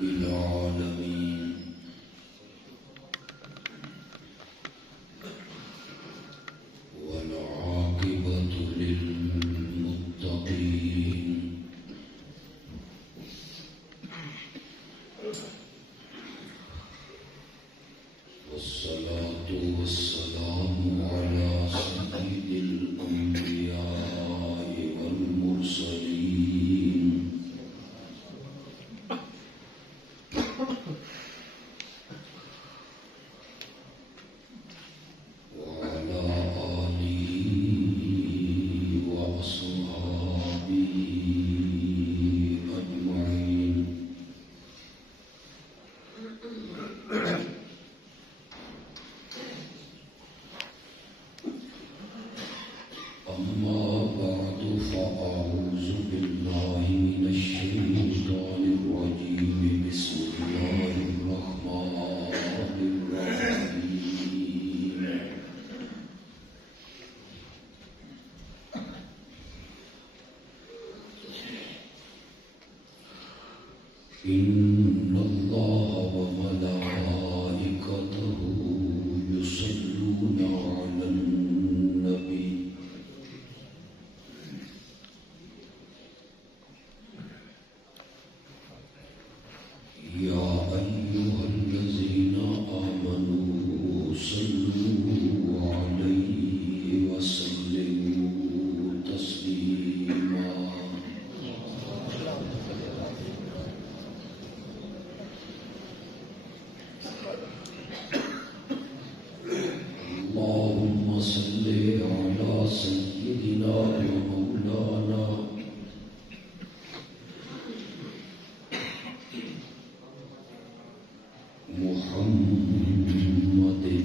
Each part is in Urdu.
العالمين والعاقبة للمتقين والصلاة والسلام على سيد الأنبياء والمرسلين وعلى آله وأصحابه أجمعين. أما بعد فأعوذ بالله من الشيطان الرجيم. بسم الله الرحمن الرحيم. إن الله وملائكته يصلون على النبي يا أيها الذين آمنوا صلوا عليه وسلموا تسليما. اللهم صل على سيدنا ومولانا محمد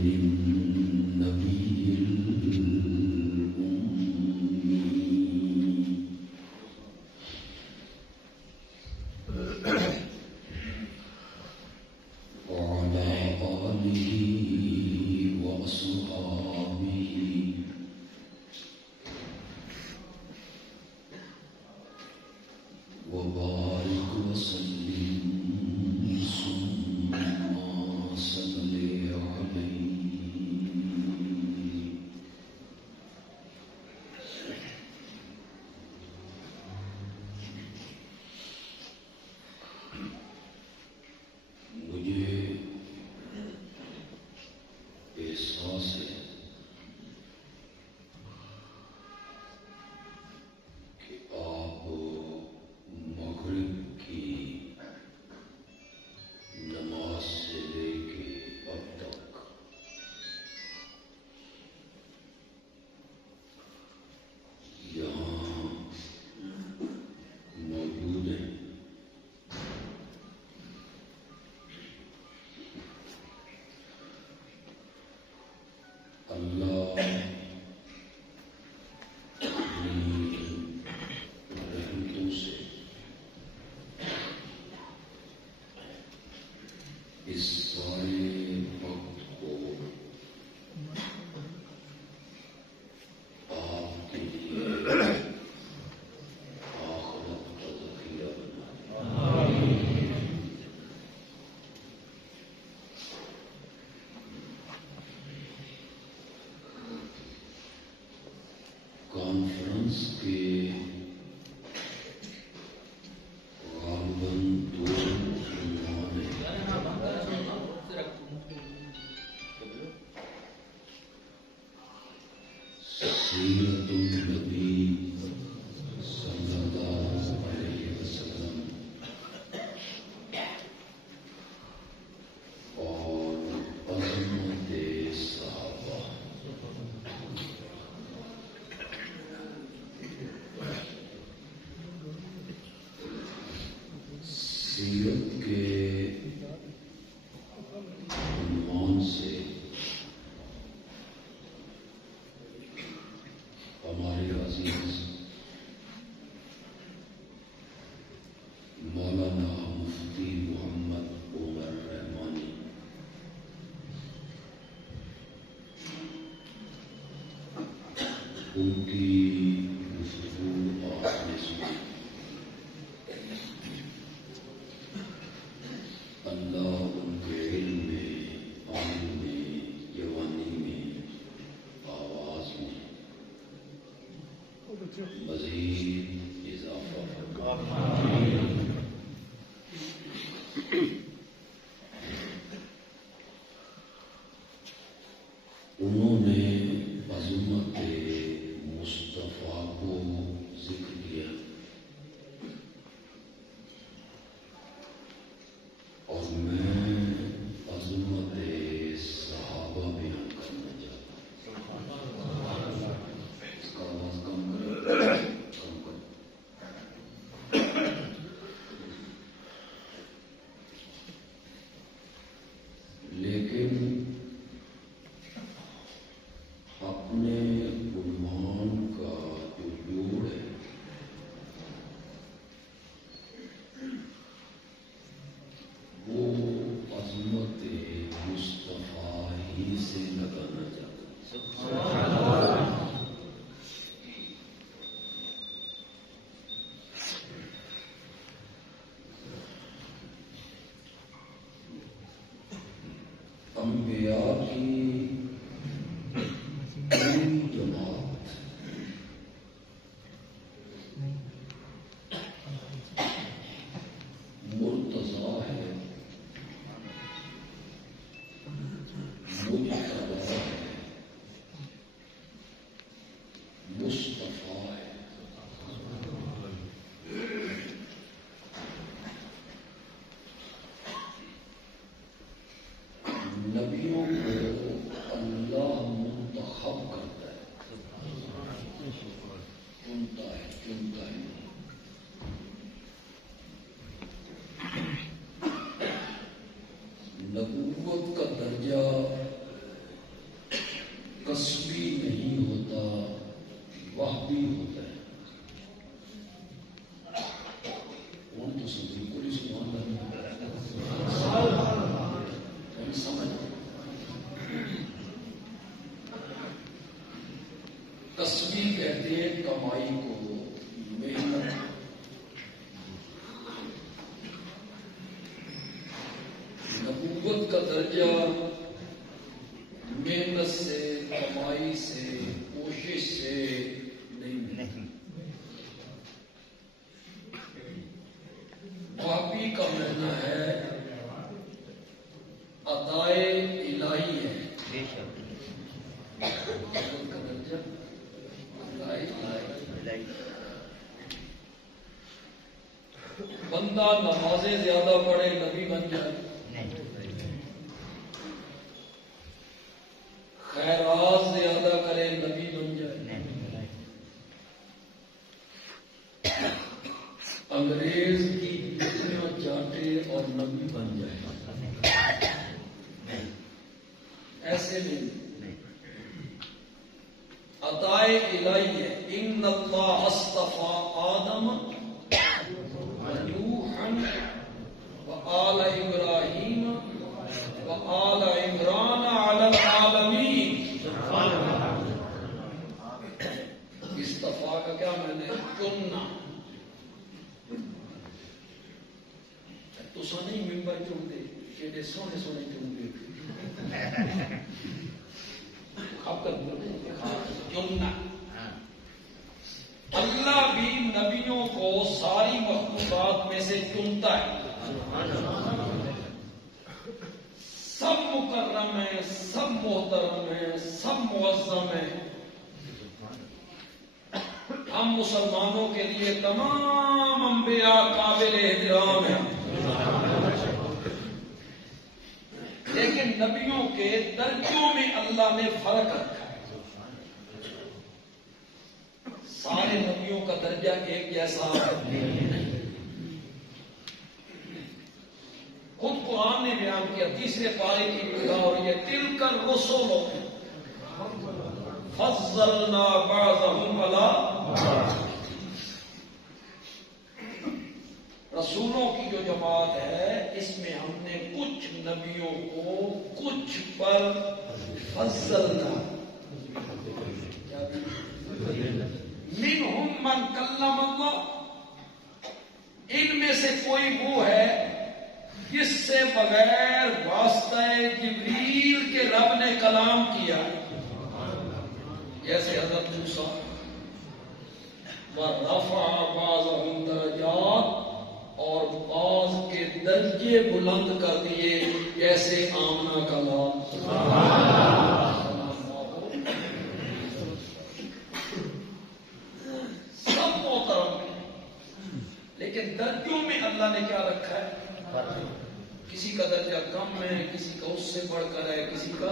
النبي الأمي وعلى آله وأصحابه وبارك وسلم ثم صل عليه. مجھے احساس ہے کہ آپ مغرب کی نماز سے لے کے اب تک یہاں موجود ہیں. اللہ اپنی رحمتوں سے اس سارے وقت کو آپ کے لیے آخرت کا ذخیرہ بنائے. کانفرنس کے غالباً دو عنوان ہیں. سیرت النبی صلی اللہ علیہ وسلم اور عظمت صحابہ. سیرت کے عنوان سے ہمارے عزیز مولانا مفتی محمد عمر رحمانی ان کی گفتگو آپ نے سنی. مزید اضافہ فرما۔ انہوں نے عظمت مصطفیٰ کو ذکر کیا اور میں عظمت صحابہ بیان کرنا چاہتا ہوں۔ اس کا آواز کم کریں، کم کریں۔ لیکن اپنے عنوان کا جو جوڑ ہے وہ عظمت مصطفیٰ ہی سے لگانا چاہتا ہوں۔ انبیاء کی پوری جماعت مرتضیٰ ہے، مجتبیٰ ہے، مصطفیٰ ہے۔ نبیوں کو اللہ منتخب کرتا ہے، چنتا ہے، چنتا ہے۔ نبوت کا درجہ کسبی نہیں ہوتا، وحبی ہوتا ہے۔ کون تو سب بالکل ہی سبحان اللہ سمجھ۔ کسبی کہتے ہیں کمائی کو، محنت۔ نبوت کا درجہ محنت سے، کمائی سے، کوشش سے نہیں۔ بھابی کا معنی ہے عطائے الہی ہے۔ نبوت کا درجہ عطائے الہی۔ بندہ نمازیں زیادہ پڑھے نبی بن جائے، خیرات زیادہ کرے نبی بن جائے، انگریز کی جتنیاں چاٹے اور نبی بن جائے، ایسے نہیں۔ عطائے الہی ہے۔ ان اللہ اصطفیٰ آدم ونوحا وآل ابراہیم وآل عمران علی العالمین۔ اصطفیٰ کا کیا معنی ہے؟ چننا۔ تو سونے ممبر چن دے، کہ سونے سونے چن دے، آپ کا چننا۔ اللہ بھی نبیوں کو ساری مخلوقات میں سے چنتا ہے۔ سب مکرم ہیں، سب محترم ہیں، سب معظم ہیں۔ ہم مسلمانوں کے لیے تمام انبیاء قابل احترام ہیں، لیکن نبیوں کے درجوں میں اللہ نے فرق رکھا ہے۔ سارے نبیوں کا درجہ ایک جیسا نہیں۔ خود قرآن نے بیان کیا، تیسرے پارے کی ابتدا اور یہ تلک الرسل فضلنا بعضهم علی بعض۔ رسولوں کی جو جماعت ہے اس میں ہم نے کچھ نبیوں کو کچھ پر فضلنا، منہم من کلم اللہ، ان میں سے کوئی وہ ہے جس سے بغیر واسطہ جبریل کے رب نے کلام کیا، جیسے حضرت موسیٰ، ورفع بعضهم درجات، اور بعض کے درجے بلند کر دیے، جیسے آمنہ کا لال سب محترم ہیں، لیکن درجوں میں اللہ نے کیا رکھا ہے؟ کسی کا درجہ کم ہے، کسی کا اس سے بڑھ کر ہے، کسی کا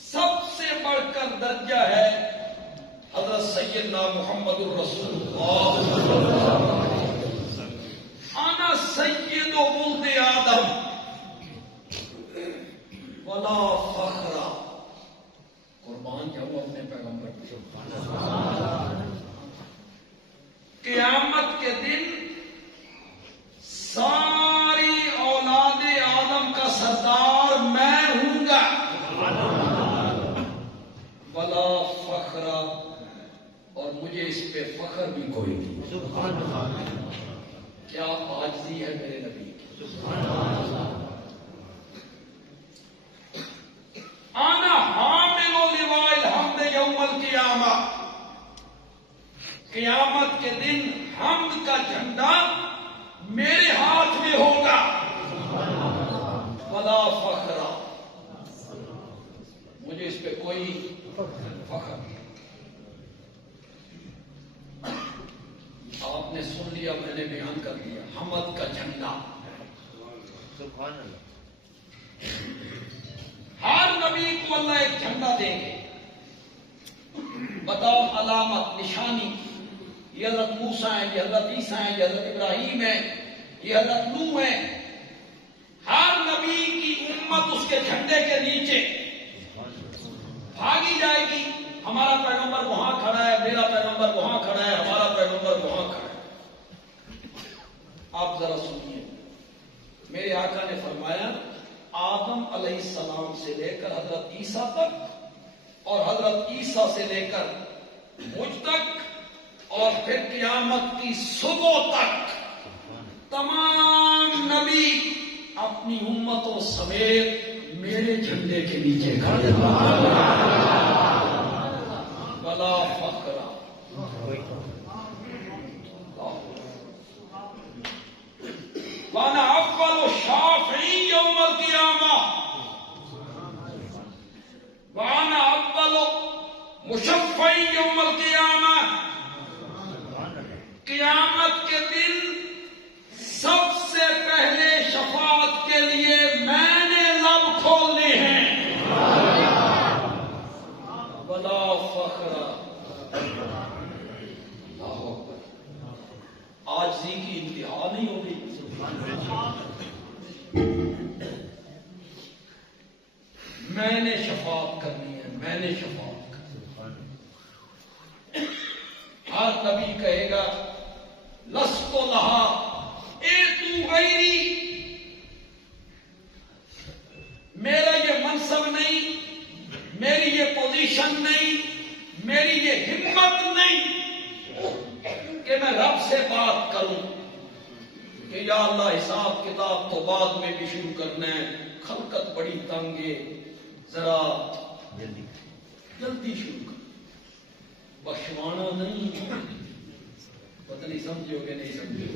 سب سے بڑھ کر درجہ ہے حضرت سیدنا محمد الرسول اللہ، انا سید ولد آدم ولا فخر، قربان جاؤ اپنے پیغمبر پر۔ قیامت کے دن ساری اولاد آدم کا سردار میں ہوں گا، ولا فخر، اور مجھے اس پہ فخر بھی کوئی نہیں۔ کیا عاجزی ہے میرے نبی کی! انا حامل لواء الحمد یوم القیامہ، قیامت کے دن حمد کا جھنڈا میرے ہاتھ میں ہوگا، ولا فخر، مجھے اس پہ کوئی فخر نہیں۔ آپ نے سن لیا، میں نے بیان کر دیا، حمد کا جھنڈا سبحان اللہ۔ ہر نبی کو اللہ ایک جھنڈا دیں گے، بتاؤ علامت نشانی، یہ حضرت موسیٰ ہیں، یہ حضرت عیسیٰ ہیں، یہ حضرت ابراہیم ہیں، یہ حضرت نوح ہیں۔ ہر نبی کی امت اس کے جھنڈے کے نیچے بھاگی جائے گی، ہمارا پیغمبر وہاں کھڑا ہے، میرا پیغمبر وہاں کھڑا ہے، ہمارا پیغمبر وہاں کھڑا ہے۔ آپ ذرا سنیے، میرے آقا نے فرمایا آدم علیہ السلام سے لے کر حضرت عیسیٰ تک، اور حضرت عیسیٰ سے لے کر مجھ تک، اور پھر قیامت کی صبح تک تمام نبی اپنی امتوں سمیت میرے جھنڈے کے نیچے کھڑے بلا فخر۔ وانا اول شافعی یوم القیامہ، وانا اول مشفعی یوم القیامہ، قیامت کے دن سب سے پہلے شفاعت کے لیے میں نے لب کھولنے ہیں، ولا فخر۔ عاجزی کی انتہا نہیں ہوگی۔ میں نے شفاعت کرنی ہے، میں نے شفاعت کرنی۔ ہر نبی کہے گا لست لہا ایتو غیری، میرا یہ منصب نہیں، میری یہ پوزیشن نہیں، میری یہ ہمت نہیں کہ میں رب سے بات کروں کہ یا اللہ حساب کتاب تو بعد میں بھی شروع کرنا ہے، خلقت بڑی تنگ ہے، ذرا جلدی شروع کر، بخشوانا نہیں۔ پتہ نہیں سمجھو گے نہیں سمجھو،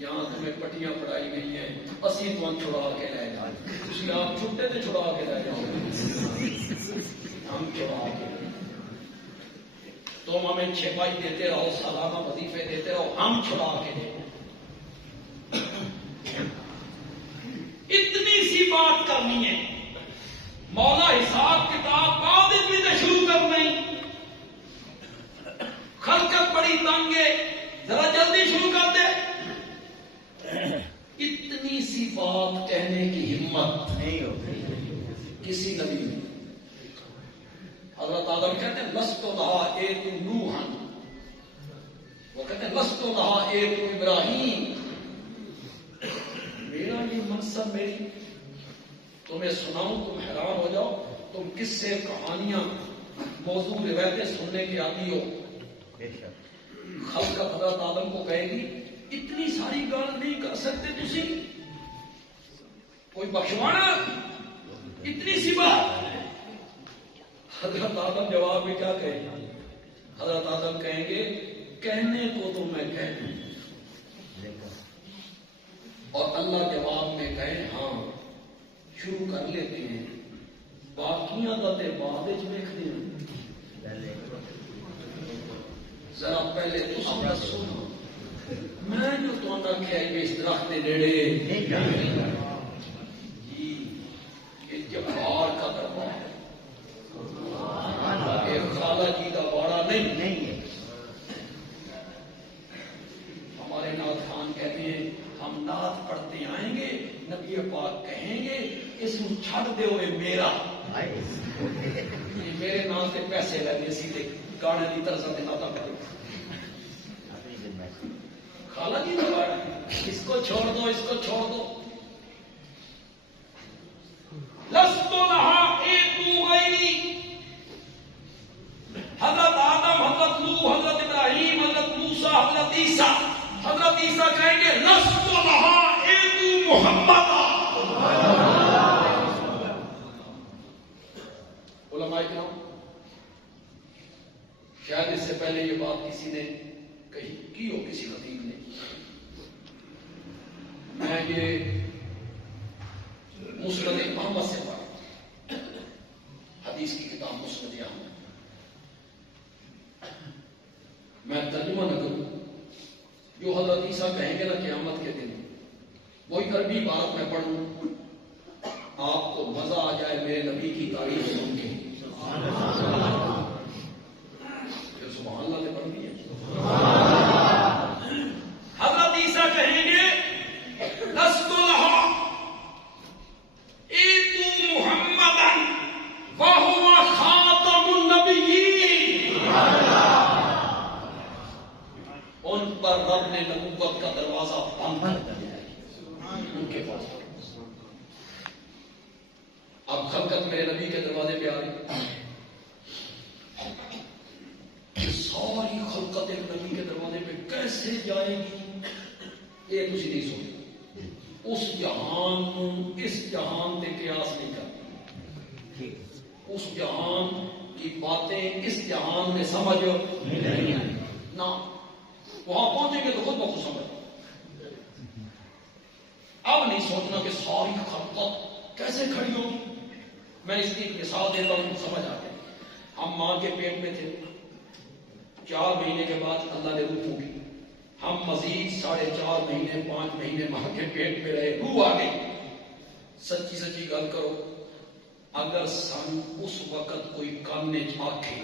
یہاں تمہیں پٹیاں پڑھائی گئی ہیں، اسی تو چھڑا کے لے جائیں، اسی آپ چھٹے تھے چھڑا کے لے جاؤ، ہم چھڑا کے، تم ہمیں چھپائی دیتے رہو، سالانہ وظیفے دیتے رہو، ہم چھڑا کے دیں۔ اتنی سی بات کرنی ہے، مولا حساب کتاب بعد میں شروع کرنا ہی، خلقت بڑی تنگ ہے، ذرا جلدی شروع کر دے۔ اتنی سی بات کہنے کی ہمت نہیں ہوتی کسی نبی نے۔ حضرت آدم کہتے ہیں لست لہا ایتو نوحا، وہ کہتے ہیں لست لہا ایتو ابراہیم، میرا یہ منصب، میری تمہیں سناؤں تم حیران ہو جاؤ، تم کس سے کہانیاں موضوع روایتیں سننے کے عادی ہو۔ خلقت حضرت آدم کو کہے گی اتنی ساری گل نہیں کر سکتے تسی، کوئی بخشوانا، اتنی سی بات۔ حضرت آدم جواب میں کیا کہیں گے؟ حضرت آدم کہیں گے کہنے کو تو میں کہہ دوں، اور اللہ جواب میں کہیں ہاں شروع کر لیتے ہیں، باقیاں کا تے بعد وچ ویکھدے ہیں، ذرا پہلے تساں دسو میں جو تہاڈا کہیا کہ اس درخت کے نیڑے جی یہ جبار کا دربار ہے، یہ خالہ جی کا باڑا نہیں ہے۔ ہمارے نعت خان کہتے ہیں ہم نعت پڑھتے آئیں گے، نبی پاک کہیں گے اس کو چھڑ دے ہوئے میرا، میرے نام سے پیسے لگے سیدھے گانے کی طرح سے ناتا پڑے خالہ جی کا باڑا، اس کو چھوڑ دو، اس کو چھوڑ دو۔ لست لہا ایتو غیری، حضرت آدم، حضرت نوح، حضرت ابراہیم، حضرت موسیٰ، حضرت عیسیٰ، حضرت عیسیٰ کہیں گے لست لہا ایتو محمد۔ علماء کرام شاید اس سے پہلے یہ بات کسی نے کہی کی ہو، کسی خطیب نے، میں یہ مسند محمد سے پڑھا، حدیث کی کتاب مسند احمد، میں ترجمہ نہ کروں، جو حضرت عیسیٰ کہیں گے نا قیامت کے دن، وہی عربی بات میں پڑھوں، آپ کو مزہ آ جائے میرے نبی کی تعریف سن کے، پھر سبحان اللہ نے پڑھ دی ہے۔ حضرت عیسیٰ کہیں گے لست لہا ایتو محمدا وہو خاتم النبیین، ان پر رب نے نبوت کا دروازہ بند کر دیا ہے ان کے پاس۔ اب خلقت میرے نبی کے دروازے پہ آ گئی، ساری خلقت ایک نبی کے دروازے پہ کیسے جائے گی یہ کچھ نہیں سوچ، اس جہان کو اس جہان سے قیاس نہیں کرتی، اس جہان کی باتیں اس جہان میں سمجھ نہ، وہاں پہنچیں گے تو خود بخود سمجھ۔ اب نہیں سوچنا کہ ساری خلقت کیسے کھڑی ہوگی، میں اس کی ایک مثال دیتا ہوں سمجھ آ گئی۔ ہم ماں کے پیٹ میں تھے، 4 مہینے کے بعد اللہ نے روح پھونکی، ہم مزید 4.5 مہینے 5 مہینے ماں کے پیٹ میں رہے، روح آ گئی۔ سچی سچی گل کرو، اگر سن اس وقت کوئی کانے آکھے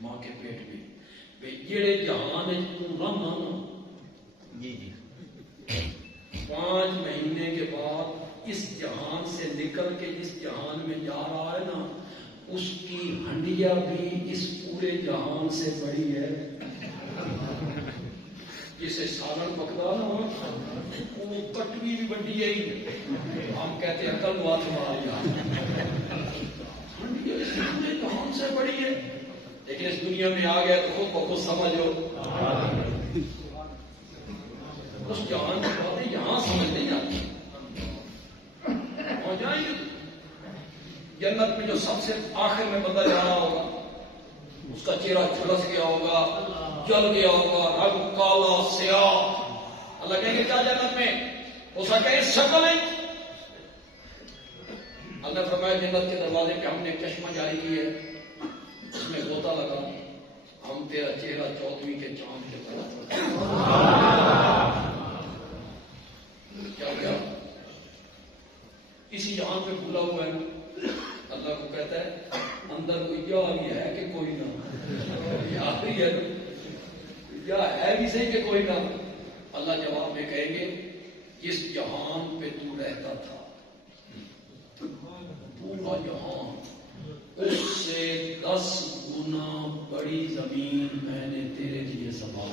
ماں کے پیٹ میں بھئی جڑے جہان رہنا جی جی 5 مہینے کے بعد اس جہان سے نکل کے جس جہان میں جا رہا ہے نا، اس کی ہنڈیا بھی اس پورے جہان سے بڑی ہے، جسے سالن پکڑا نا وہ کٹوی بھی بڑی ہے ہی، ہم کہتے ہیں عقل بات ہمارا، ہنڈیا اس پورے جہان سے بڑی ہے، لیکن اس دنیا میں آ گیا تو خود بخود سمجھو اس جہان کی باتیں یہاں سمجھ نہیں جاتی۔ ہو جائیں گے جنت میں جو سب سے آخر میں بندہ جا رہا ہوگا، اس کا چہرہ جھلس گیا ہوگا، جل گیا ہوگا، رنگ کالا سیاہ، اللہ کہیں گے کیا جنت میں ہو سکتا ہے اس شکل ہے؟ اللہ فرمایا جنت کے دروازے پہ ہم نے چشمہ جاری کی ہے، اس میں غوطہ لگا، ہم تیرا چہرہ 14ویں کے چاند کے طرح کیا کیا اسی جہان پہ بھولا ہوا ہے نا، اللہ کو کہتا ہے اندر کوئی یار ہے کہ کوئی نہ، یار ہی ہے یا ہے بھی صحیح کہ کوئی نہ۔ اللہ جواب میں کہیں گے جس جہان پہ تو رہتا تھا پورا جہان، اس سے 10 گنا بڑی زمین میں نے تیرے لیے سنبھال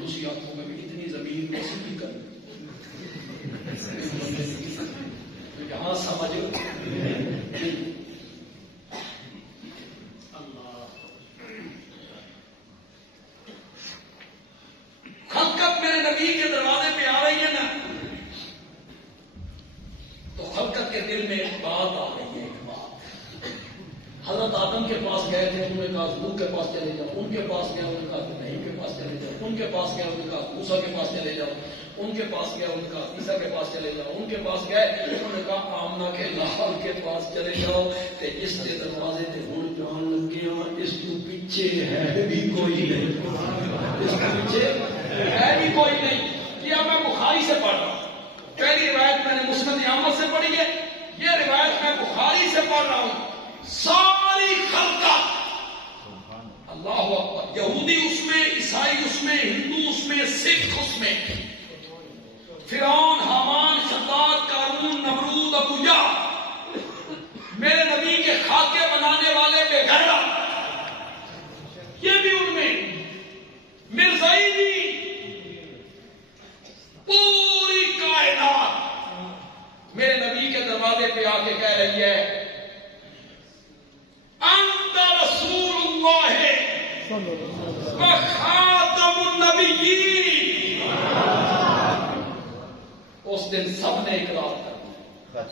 دوسری آنکھوں میں بھی اتنی زمین کیسے بھی کر یہاں سمجھ خلقت میرے نبی کے دروازے پہ آ رہی ہے نا، کے دل میں ایک بات آ رہی ہے، ایک بات۔ حضرت آدم کے پاس گئے تھے، انہوں نے کہا نوح کے پاس چلے جاؤ، ان کے پاس گیا، انہوں نے کہا ابراہیم کے پاس چلے جاؤ، ان کے پاس گیا، انہوں نے کہا موسیٰ کے پاس چلے جاؤ، ان کے پاس گیا، انہوں نے کہا عیسیٰ کے پاس چلے جاؤ، ان کے پاس گئے، انہوں نے کہا آمنہ کے لال کے پاس چلے جاؤ، تے اس کے دروازے تے ہن جان لگے ہاں، اس کو پیچھے ہے بھی کوئی نہیں، اس کو پیچھے ہے بھی کوئی نہیں۔ یہ میں بخاری سے پڑھ رہا ہوں، پہلی روایت میں نے مسند احمد سے پڑھی ہے، یہ روایت میں بخاری سے پڑھ رہا ہوں۔ ساری خلقت، اللہ اکبر، یہودی اس میں، عیسائی اس میں، ہندو اس میں، سکھ اس میں، فرعون، حامان، شداد، قارون، نمرود، ابو جہل، میرے نبی کے خاکے بنانے والے بے غیرت، یہ بھی ان میں، مرزائی بھی، پوری کائنات میرے نبی کے دروازے پہ آ کے کہہ رہی ہے انت رسول اللہ و خاتم النبیین۔ اس دن سب نے اقرار کر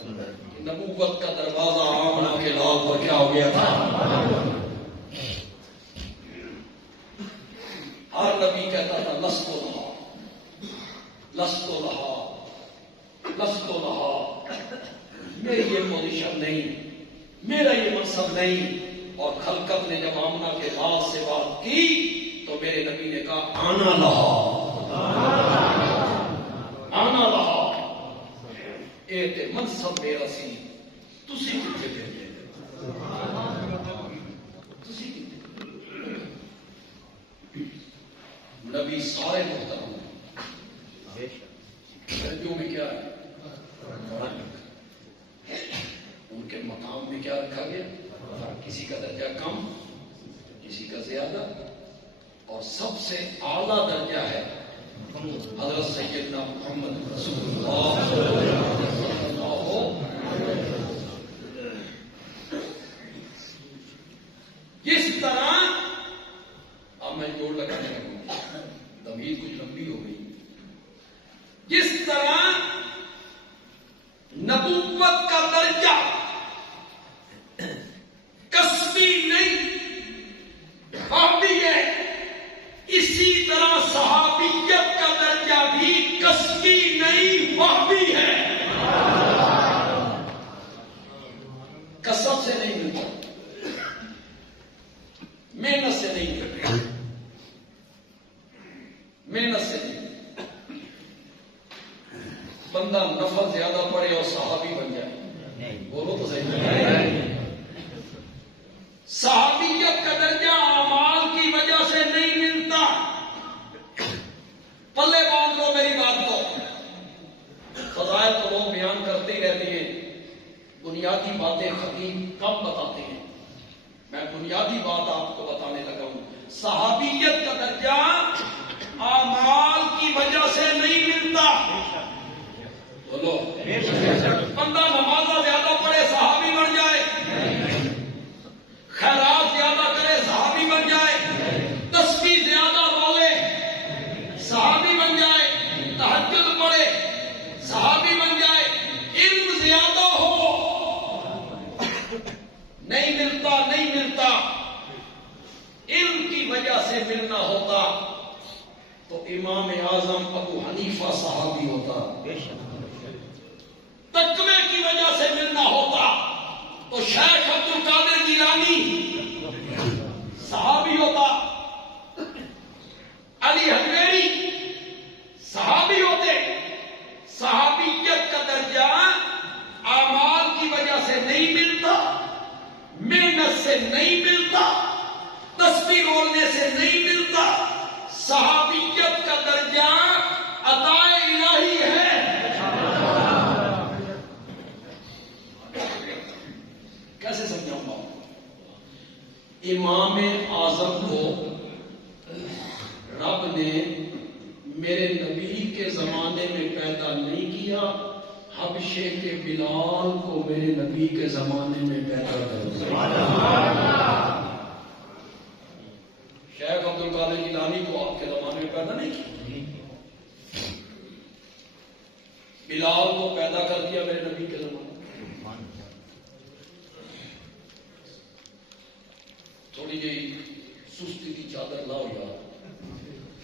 دیا کہ نبوت کا دروازہ آمنہ کے لال پر کیا ہو گیا تھا۔ ہر نبی کہتا تھا لست لہا، لست لہا، لست لہا، میری یہ پوزیشن نہیں، میرا یہ مقصد نہیں۔ اور خلقت نے جب آمنہ کے بعد سے بات کی تو میرے نبی نے کہا آنا لہا، آنا لہا، اے تے منصب میرا سی، تسی کتے بھیجے، تسی کتے۔ نبی سارے محترم ہیں، درجوں میں کیا ہے، ان کے مقام میں کیا رکھا گیا، کسی کا درجہ کم، کسی کا زیادہ، اور سب سے اعلیٰ درجہ ہے حضرت سیدنا محمد رسول اللہ صلی اللہ علیہ وسلم۔ جس طرح، اب میں جوڑ لگانے لگوں، ضمیر کچھ لمبی ہو گئی، جس طرح نبوت کا درجہ کسبی نہیں وحبی ہے، اسی طرح صحابیت کا درجہ بھی کسبی نہیں وحبی ہے۔ کسب سے نہیں ملتا، محنت سے نہیں ملتا، محنت سے نہیں۔ بندہ نفل زیادہ پڑے اور صحابی بن جائے، بولو تو صحیح۔ صحابیت کا درجہ اعمال کی وجہ سے نہیں ملتا، پلے باندھ لو میری بات کو۔ فضائل تو لوگ بیان کرتے ہی رہتے ہیں، بنیادی باتیں خطیب کم بتاتے ہیں، میں بنیادی بات آپ کو بتانے لگا ہوں۔ صحابیت کا درجہ اعمال کی وجہ سے نہیں ملتا، بولو۔ بندہ نمازہ زیادہ پڑھے صحابی بن جائے، خیرات زیادہ کرے صحابی بن جائے، تسبیح زیادہ بولے صحابی بن جائے، تہجد پڑھے صحابی بن جائے، علم زیادہ ہو، نہیں ملتا، نہیں ملتا۔ علم کی وجہ سے ملنا ہوتا تو امام اعظم ابو حنیفہ صحابی ہوتا، تقوی کی وجہ سے ملنا ہوتا تو شیخ عبد القادر جیلانی صحابی ہوتا، علی حجویری صحابی ہوتے۔ صحابیت کا درجہ اعمال کی وجہ سے نہیں ملتا، محنت سے نہیں ملتا، تسبیح بولنے سے نہیں ملتا۔ صحابیت کا درجہ عطا الہی ہے۔ کیسے سمجھاؤں گا؟ امام اعظم کو رب نے میرے نبی کے زمانے میں پیدا نہیں کیا، حبشے کے بلال کو میرے نبی کے زمانے میں پیدا کر دیا۔ شیخ عبد القادر جیلانی کو آپ کے زمانے میں پیدا نہیں کیا، بلال کو پیدا کر دیا میرے نبی کے زمانے میں۔ تھوڑی جی سستی کی چادر لاؤ یار،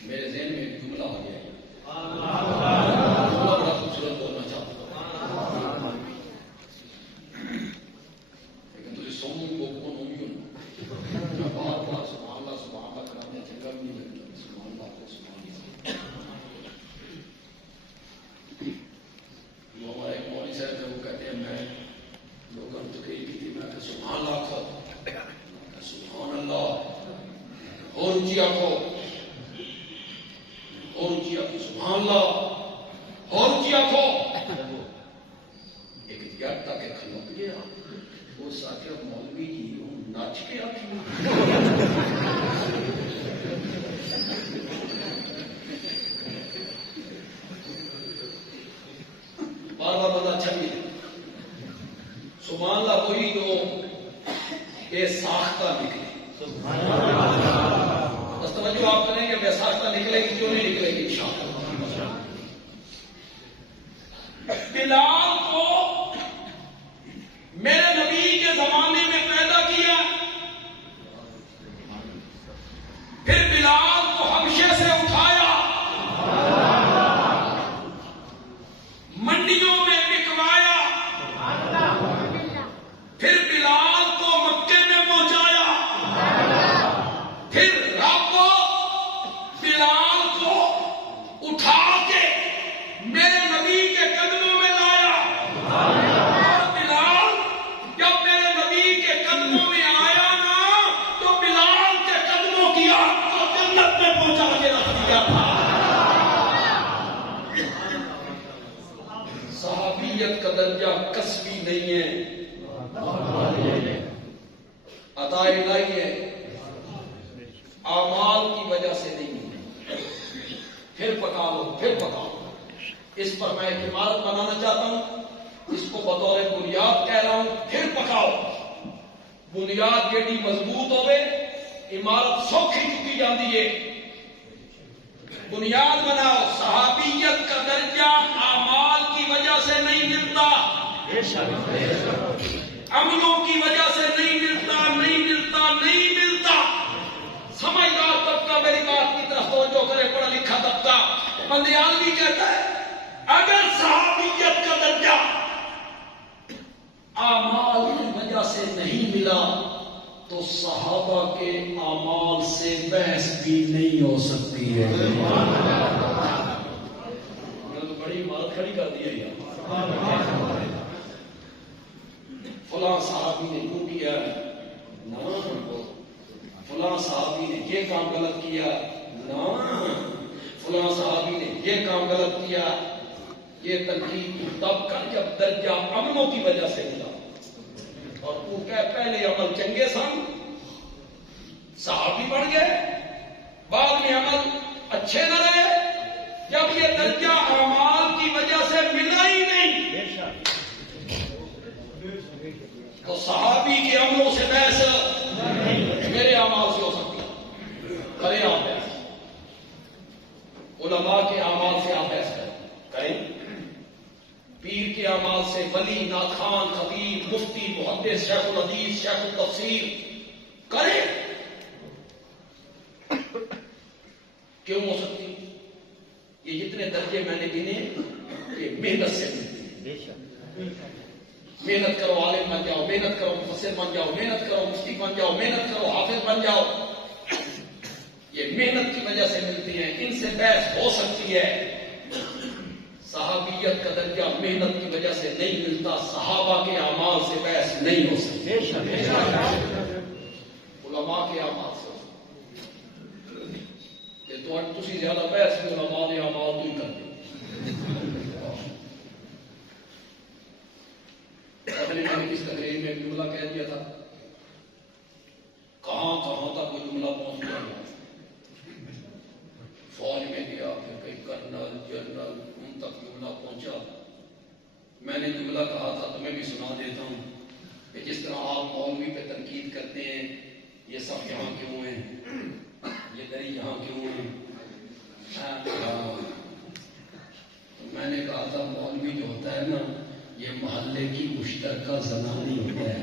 میرے ذہن میں ایک جملہ آ گیا ہے، جملہ بڑا خوبصورت بولنا چاہتا ہوں، لیکن تجھے سوموں کو کون ہوگی میں بار بار سبحان اللہ کرنے چنگا بھی نہیں لگتا، سبحان اللہ کو سبحان اللہ۔ وہ ہمارے ایک مولوی صاحب تھے، وہ کہتے ہیں میں لوگوں نے تقریر کی تھی، میں کہ سبحان اللہ کھو، سبحان اللہ، اور اونچی آنکھو، اور اونچی آنکھو، سبحان اللہ، اور اونچی آنکھو۔ ایک جاتا کے کھلک گیا، وہ ساتھ مولوی جی ناچ کے آتی بار بار بندہ چھڑ گیا۔ سبحان اللہ وہی جو بے ساختہ نکلے، بس توجہ آپ کریں کہ بے ساختہ نکلے گی، کیوں نہیں نکلے گی انشاءاللہ۔ بلال کو میرے نبی کے زمانے میں پیدا کیا، پھر بلال کو حبشے سے اٹھایا، منڈیوں میں بکوایا، پھر بلال کو مکے میں پہنچایا، پھر رب بلال کو اٹھا کے میرے نبی کے قدموں میں لایا، اور بلال جب میرے نبی کے قدموں میں آیا نا تو بلال کے قدموں کی آگ کو جنت میں پہنچا کے رکھ دیا تھا۔ صحابیت کا درجہ کسبی نہیں ہے، عطا الہی ہے، اعمال کی وجہ سے نہیں ہے۔ پھر پکا لو، پھر پکاؤ۔ اس پر میں ایک عمارت بنانا چاہتا ہوں، اس کو بطور بنیاد کہہ رہا ہوں، پھر پکاؤ۔ بنیاد جیڑی مضبوط ہوئے عمارت سوکھی چکی جاتی ہے۔ بنیاد بناؤ۔ صحابیت کا درجہ اعمال کی وجہ سے نہیں ملتا، عملوں کی وجہ سے نہیں ملتا، نہیں ملتا، نہیں ملتا۔ سمجھدار طبقہ میری بات کی طرف توجہ کرے، پڑھا لکھا طبقہ۔ بندیالوی کہتا ہے اگر صحابیت کا درجہ اعمال کی وجہ سے نہیں ملا تو صحابہ کے اعمال سے بحث بھی نہیں ہو سکتی ہے۔ میں تو بڑی عمارت کھڑی کر دی ہے یار۔ فلاں صحابی نے کیوں کیا، نہ فلاں صحابی نے یہ کام غلط کیا، نہ فلاں صحابی نے یہ کام غلط کیا۔ یہ تنقید تب کر جب درجہ عملوں کی وجہ سے ملا، اور تو کہ پہلے عمل چنگے سن، صحابی بڑھ گئے، بعد میں عمل اچھے نہ رہے۔ جب یہ درجہ اعمال کی وجہ سے ملا ہی نہیں تو صحابی کے عملوں سے بحث میرے اعمال سے ہو سکتی ہے۔ کریں آپ بحث، علماء کے اعمال سے آپ بحث کریں، پیر کے اعمال سے، ولی، ناتخوان، خطیب، مفتی، محدث، شیخ الحدیث، شیخ التفسیر کریں، کیوں ہو سکتی؟ یہ جتنے درجے میں نے گنے یہ محنت سے ملتے ہیں۔ محنت کرو عالم بن جاؤ، محنت کرو مفسر بن جاؤ، محنت کرو مفتی بن جاؤ، محنت کرو حافظ بن جاؤ، یہ محنت کی وجہ سے ملتی ہیں، ان سے بحث ہو سکتی ہے۔ صحابیت کا درجہ محنت کی وجہ سے نہیں ملتا، صحابہ کے اعمال سے بحث نہیں ہو سکتی، علماء کے اعمال سے ہو سکتی۔ تو تسی زیادہ بحث بھی علماء کے اعمال تو ہی کرتے۔ میں نے کس تقریر میں جملہ کہہ دیا تھا، کہاں کہاں تک وہ جملہ پہنچ گیا، فوج میں گیا، پھر کئی کرنل جنرل ان تک جملہ پہنچا۔ میں نے جملہ کہا تھا، تمہیں بھی سنا دیتا ہوں کہ جس طرح آپ مولوی پہ تنقید کرتے ہیں، یہ سب یہاں کیوں ہیں، یہ دری یہاں کیوں ہیں، میں نے کہا تھا مولوی جو ہوتا ہے نا یہ محلے کی مشترکہ زبان نہیں ہوتا ہے،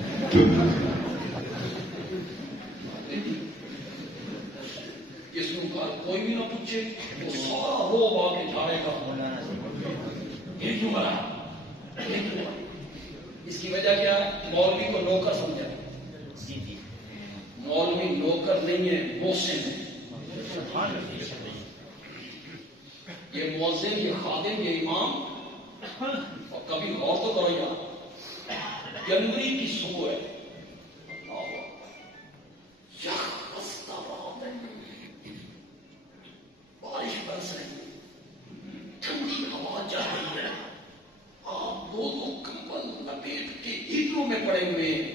کوئی بھی نہ پوچھے وہ سارا روب آ کے جھاڑے گا. یہ کیوں بنا؟ یہ کیوں بنا؟ اس کی وجہ کیا ہے؟ مولوی کو نوکر سمجھا. جی جی مولوی نوکر نہیں ہے، محسن ہے. یہ مؤذن، یہ خادم، یہ امام. اور کبھی غور تو کرو یار، جنوری کی صبح ہے، بارش برس رہی، ٹھنڈی ہوا چل رہی ہے، آپ دو کمبل لپیٹ کے ہیٹروں میں پڑے ہوئے ہیں،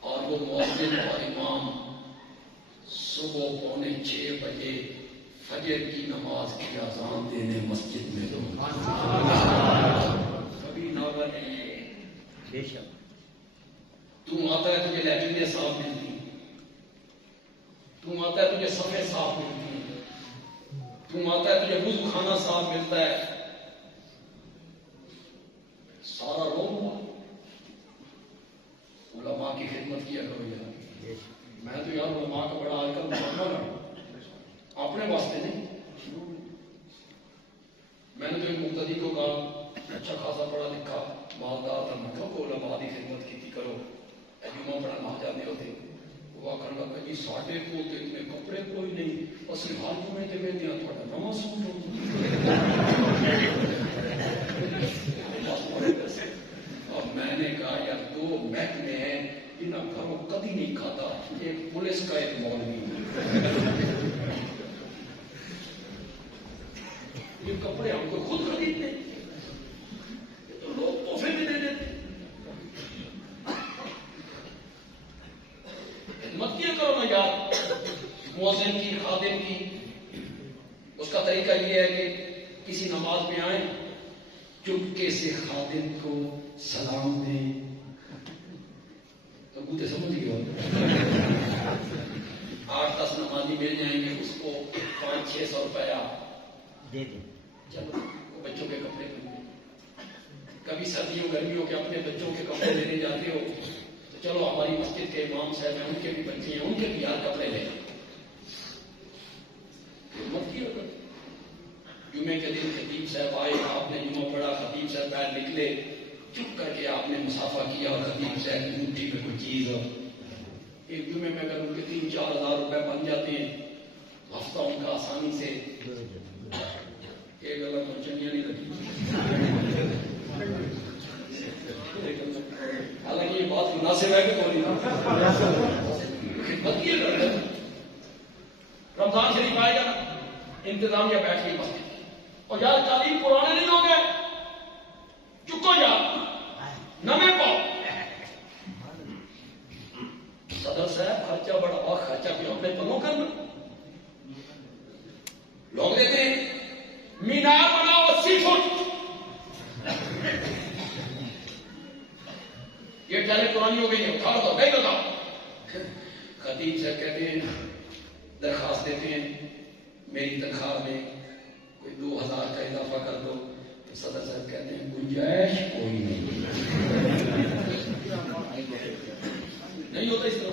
اور وہ مؤذن اور امام صبح 5:45 بجے فجر کی نماز کی اذان دینے مسجد میں لوگ. کبھی نوبت نہیں ہے. بے شک. تم آتا ہے تجھے لیٹرینیں صاف ملتی، تم آتا ہے تجھے صفحے صاف ملتی، تم آتا ہے تجھے وضو خانہ صاف ملتا ہے، سارا روم علماء کی خدمت کیا کرو یار. میں تو یار علماء کا بڑا آج کل ماننا رہا ہوں، اپنے واسطے نہیں. میں نے تو ایک مقتدی کو کہا، اچھا خاصا پڑھا لکھا مالدار تھا، میں کہا علماء کی خدمت کی کرو، جمعہ پڑھنا جانے ہوتے. وہ آخر لگا جی ساڈے کو تو اتنے کپڑے کوئی نہیں، اصل ہر جمعے تے میں دیا تھوڑا نواں سوٹ ہو. اب میں نے کہا یار 2 محکمے ہیں، انہاں گھروں کبھی نہیں کھاتا، ایک پولیس کا ایک مولوی. یہ کپڑے ہم کو خود خریدتے، یہ تو لوگ تحفے میں دے دیتے. خدمت کیا کرو نا یار مؤذن کی، خادم کی. اس کا طریقہ یہ ہے کہ کسی نماز میں آئیں، چپکے سے خادم کو سلام دیں. تو بوتے سمجھ گئے ہو، 8-10 نمازی مل جائیں گے، اس کو 500-600 روپیہ دے دیں. چلو وہ بچوں کے کپڑے پہنتے. کبھی سردیوں گرمیوں کے اپنے بچوں کے کپڑے لینے جاتے ہو تو چلو ہماری مسجد کے امام صاحب ہیں، ان کے بھی بچے ہیں، ان کے بھی یار کپڑے لے. مت کیا کر. جمعے کے دن خطیب صاحب آئے، آپ نے جمعہ پڑھا، خطیب صاحب باہر نکلے، چپ کر کے آپ نے مسافہ کیا، اور خطیب صاحب کی مٹھی میں کوئی چیز ہو. ایک جمعے میں اگر ان کے 3-4 ہزار روپے بن جاتے ہیں، ہفتہ ان کا آسانی سے. ایک غلط اور چنگیاں نہیں لگی. حالانکہ یہ بات مناسب ہے کہ کوئی خدمت کیے کرتے. رمضان شریف آئے گا، انتظامیہ بیٹھ کے مسجد کی، اور یار تعلیم پرانے نہیں ہو گئے، چکو یار نمے پاؤ. صدر صاحب خرچہ بڑا ہوا، خرچہ بھی اپنے پنوں کرنا. لوگ دیتے ہیں مینار بناؤ 80 فٹ، یہ ٹیلے پرانی ہو گئی ہے، اٹھا دو نہیں بتاؤ. خطیب صاحب کہتے ہیں، درخواست دیتے ہیں میری تنخواہ میں کوئی 2000 کا اضافہ کر دو. تو صدر صاحب کہتے ہیں گنجائش کوئی نہیں. نہیں ہوتا اس طرح،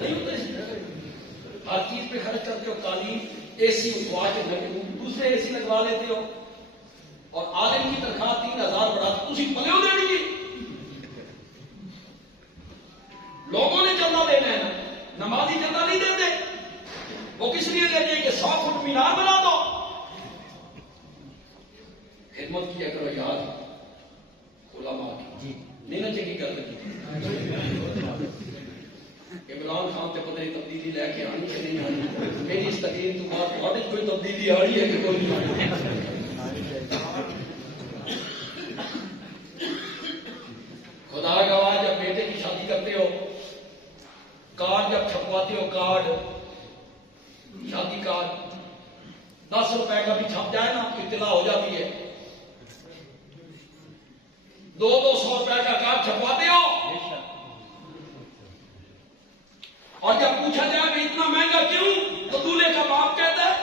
نہیں ہوتا اس طرح. ہر چیز پہ خرچ کرتے ہو، تعلیم اے سی اٹھوا کے دوسرے اے سی لگوا لیتے ہو، اور عالم کی تنخواہ 3000 بڑھا تو اسی پلے ہو دینی گی. لوگوں نے چندہ دینا ہے نا، نمازی چندہ نہیں دیتے. وہ کس لیے دیتے ہیں کہ 100 فٹ مینار بنا دو. خدمت کیا کرو یار علماء کی. نہیں نہ چنگی کر لگی. عمران خان تے پتہ نہیں تبدیلی لے کے آنی کہ نہیں آنی. میری اس تقریر تو بعد تھوڑی کوئی تبدیلی آ رہی ہے کہ کوئی نہیں. خدا گواہ جب بیٹے کی شادی کرتے ہو، کارڈ جب چھپواتے ہو، کارڈ شادی کارڈ 10 روپے کا بھی چھپ جائے نا، اطلاع ہو جاتی ہے. 200 روپے کا کارڈ چھپواتے ہو، اور جب پوچھا جائے کہ اتنا مہنگا کیوں، تو دولہے کا باپ کہتا ہے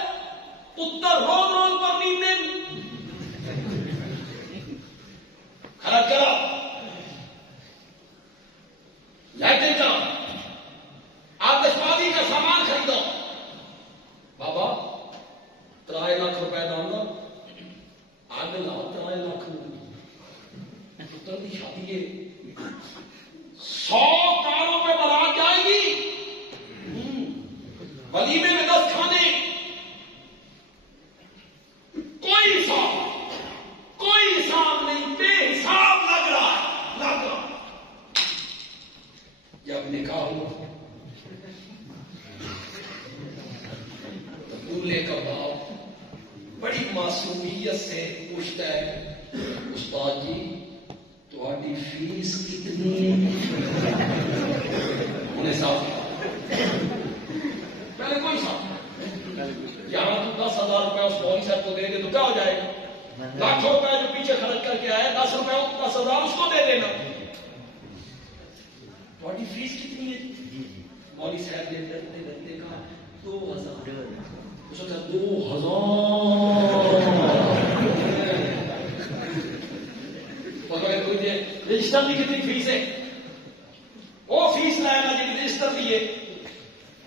پتر روز روز پر نیند خرچ کرا، لائٹیں کا، آتش بازی کا سامان خریدو. سے پوچھتا ہے استاد جی تہاڈی فیس کتنی ہے؟ انہیں صاف پہلے کوئی صاف یہاں تو 10,000 روپے اس مولوی صاحب کو دے دے تو کیا ہو جائے گا؟ لاکھوں روپے جو پیچھے خرچ کر کے آئے 10 روپے 10,000 اس کو دے دینا. تہاڈی فیس کتنی ہے؟ مولوی صاحب نے ڈرتے کہا 2,000. اس نے 2,000 کوئی دے رجسٹر کی کتنی فیس ہے وہ فیس لائے گا جی رجسٹر دیے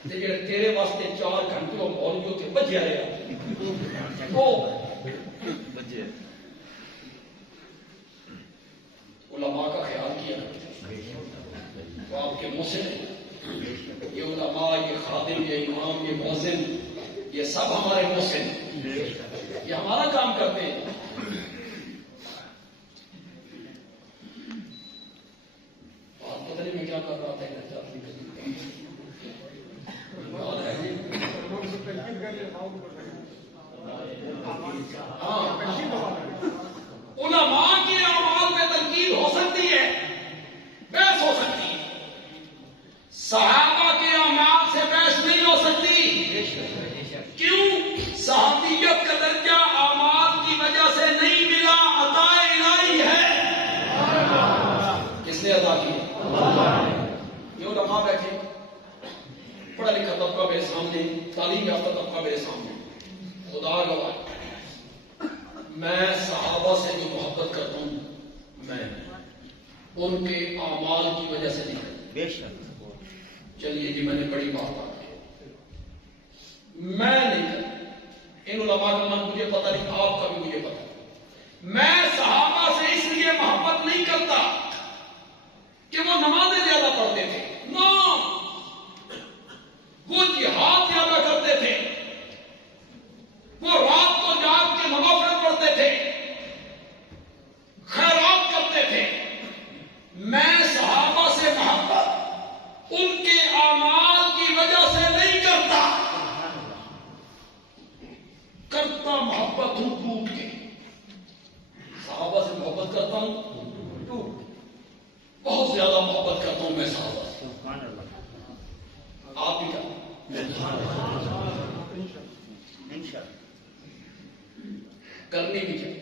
تیرے واسطے 4 گھنٹے وہ مولویوں کے بجے رہے وہ بجے علماء کا خیال کیا تو آپ کے محسن یہ علماء یہ خادم یہ امام یہ مؤذن یہ سب ہمارے محسن یہ ہمارا کام کرتے ہیں. بات پتہ نہیں میں کیا کر رہا تھا علماء کے اعمال میں تنقید ہو سکتی ہے بحث ہو سکتی ہے صحابہ کے اعمال سے بحث نہیں ہو سکتی. کیوں؟ صحابیت کا درجہ اعمال کی وجہ سے نہیں ملا عطا الہی ہے. کس نے عطا کی؟ یہ علماء بیٹھے پڑھا لکھا طبقہ میرے سامنے تعلیم یافتہ طبقہ میرے سامنے خدا گواہ میں صحابہ سے جو محبت کرتا ہوں میں ان کے اعمال کی وجہ سے نہیں کرتا. بے شک. چلیے جی میں نے بڑی بات میں نہیں کرتا. ان علماء کا من مجھے پتہ نہیں آپ کا بھی مجھے پتہ. میں صحابہ سے اس لیے محبت نہیں کرتا کہ وہ نمازیں زیادہ پڑھتے تھے نہ وہ جہاد زیادہ کرتے تھے وہ رات کو جاگ کے نوافل پڑھتے تھے خیرات کرتے تھے. میں صحابہ سے محبت ان کے اعمال کی وجہ سے نہیں کرتا محبت ہوں ٹوٹ کے. صحابہ سے محبت کرتا ہوں ٹوٹ بہت زیادہ محبت کرتا ہوں میں صحابہ سے. آپ بھی کیا کرنی بھی چاہیے.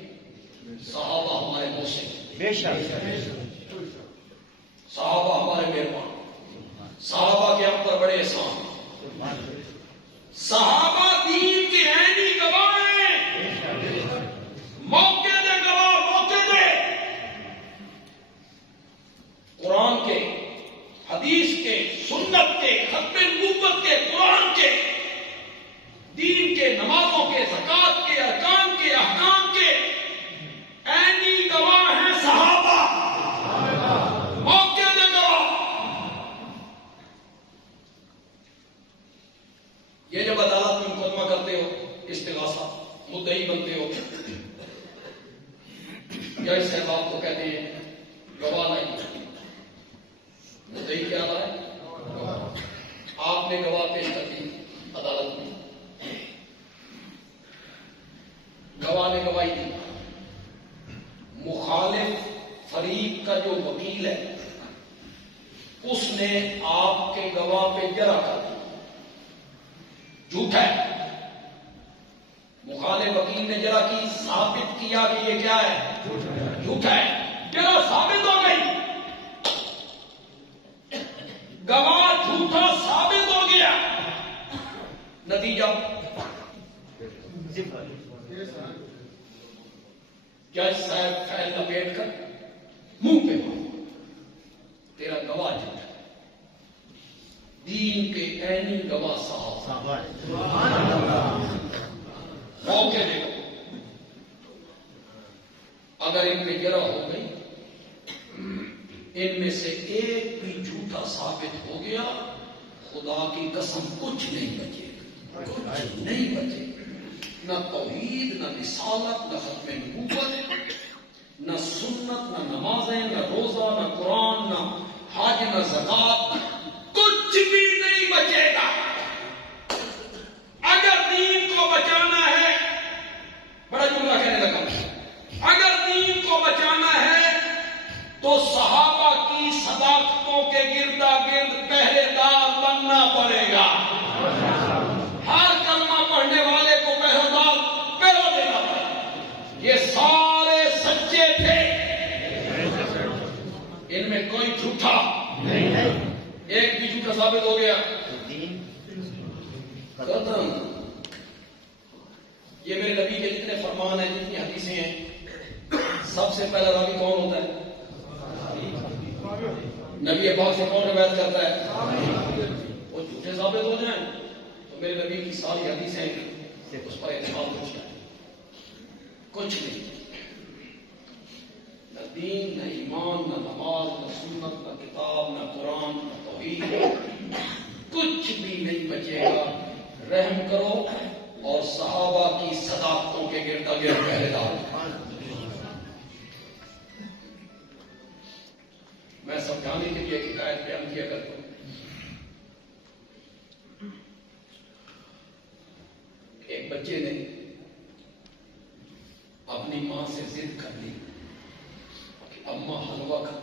صحابہ ہمارے محسن بے شک. صحابہ ہمارے مہربان صحابہ کے ہم پر بڑے احسان. صحابہ دین کے عینی گواہ ہیں. موقع دے گواہ موقع دے قرآن کے حدیث کے سنت کے ختم نبوت کے قرآن کے دین کے نمازوں کے زکات کے ارکان کے احکام کے عینی گواہ ہیں صحابہ. موقع دے گواہ. یہ جب عدالت میں مقدمہ کرتے ہو استغاثہ مدعی بنتے ہو جج صاحب آپ کو کہتے ہیں گواہ نہیں مدعی کیا لائے آپ نے گواہ پیش کر دی عدالت میں. گواہ نے گواہی دی. مخالف فریق کا جو وکیل ہے اس نے آپ کے گواہ پہ جرح کر دی. جھوٹا ہے. مخالف وکیل نے جرح کی ثابت کیا کہ یہ کیا ہے جھوٹا ہے. جرح ثابت ہو گئی گواہ جھوٹا ثابت ہو گیا. نتیجہ جج صاحب فائل لپیٹ کر منہ پہ تیرا گواہ جھوٹا ہے. دین کے عینی گواہ صاحب موقع دے گا. اگر ان پہ جرح ہو گئی ان میں سے ایک بھی جھوٹا ثابت ہو گیا خدا کی قسم کچھ نہیں بچے گا. کچھ نہیں بچے گا. نہ توحید نہ رسالت نہ ختم نبوت نہ سنت نہ نمازیں نہ روزہ نہ قرآن نہ حج نہ زکات کچھ بھی نہیں بچے گا. اگر دین کو بچانا ہے بڑا جملہ کہنے لگا ان میں کوئی جھوٹا نہیں ہے ایک بھی جھوٹا ثابت ہو گیا دین ختم. یہ میرے نبی کے جتنے فرمان ہیں جتنی حدیثیں ہیں سب سے پہلا راوی کون ہوتا ہے؟ نبی پاک سے کون روایت کرتا ہے؟ وہ جھوٹے ثابت ہو جائیں تو میرے نبی کی ساری حدیثیں اس پر اعتماد ہو جائے. کچھ نہیں، نہ دین، نہ ایمان، نہ نماز، نہ سنت، نہ کتاب، نہ قرآن، نہ توحید، کچھ بھی نہیں بچے گا. رحم کرو اور صحابہ کی صداقتوں کے گرد گرد پہرے دار. میں سمجھانے کے لیے ایک حکایت بیان کیا کرتا ہوں. ایک بچے نے اپنی ماں سے ضد کر لی کہ اماں حلوہ کھا.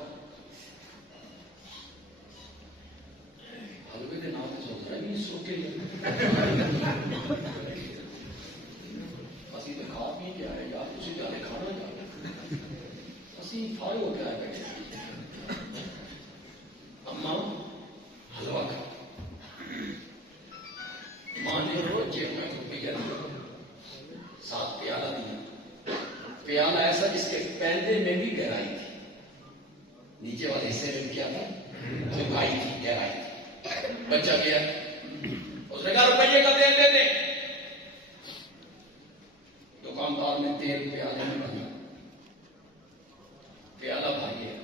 حلوے کے نام سے سوچ رہا ہے نہیں سوکے اسی تو کھا پی کے آئے یار تھی جانے کھانا جانا اسی فارغ ہو کے آئے بیٹھے. اماں حلوہ کھا. ماں نے بچے میں روپیہ ساتھ پیالہ دیا. پیالہ ایسا جس کے پہلے میں بھی گہرائی تھی، نیچے والے حصے میں کیا تھا چوکائی تھی، گہرائی تھی. بچہ گیا، اس نے کہا روپیے کا تیل دے دے. دکاندار نے تیل پیالے میں ڈالا، پیالہ بھر گیا.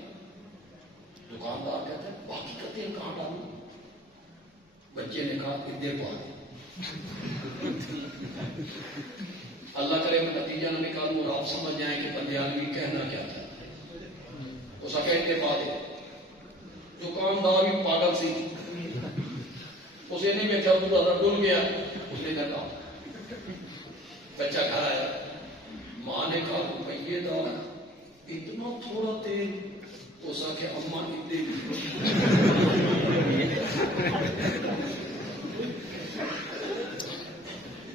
دکاندار کہتا ہے باقی کا تیل کہاں ڈالوں؟ بچے نے کہا ادھر کو آ دے. اللہ کرے میں نتیجہ نہ نکالوں اور آپ سمجھ جائیں کہ بندے آدمی کہنا کیا تھا. اس اکیلے پا دے. دکاندار بھی پاگل سی، اسے نہیں بیٹھا تو ڈل گیا. اس نے کہا بچہ گھر آیا، ماں نے کہا روپیے دار اتنا تھوڑا تیل. اس آخر اماں اتنے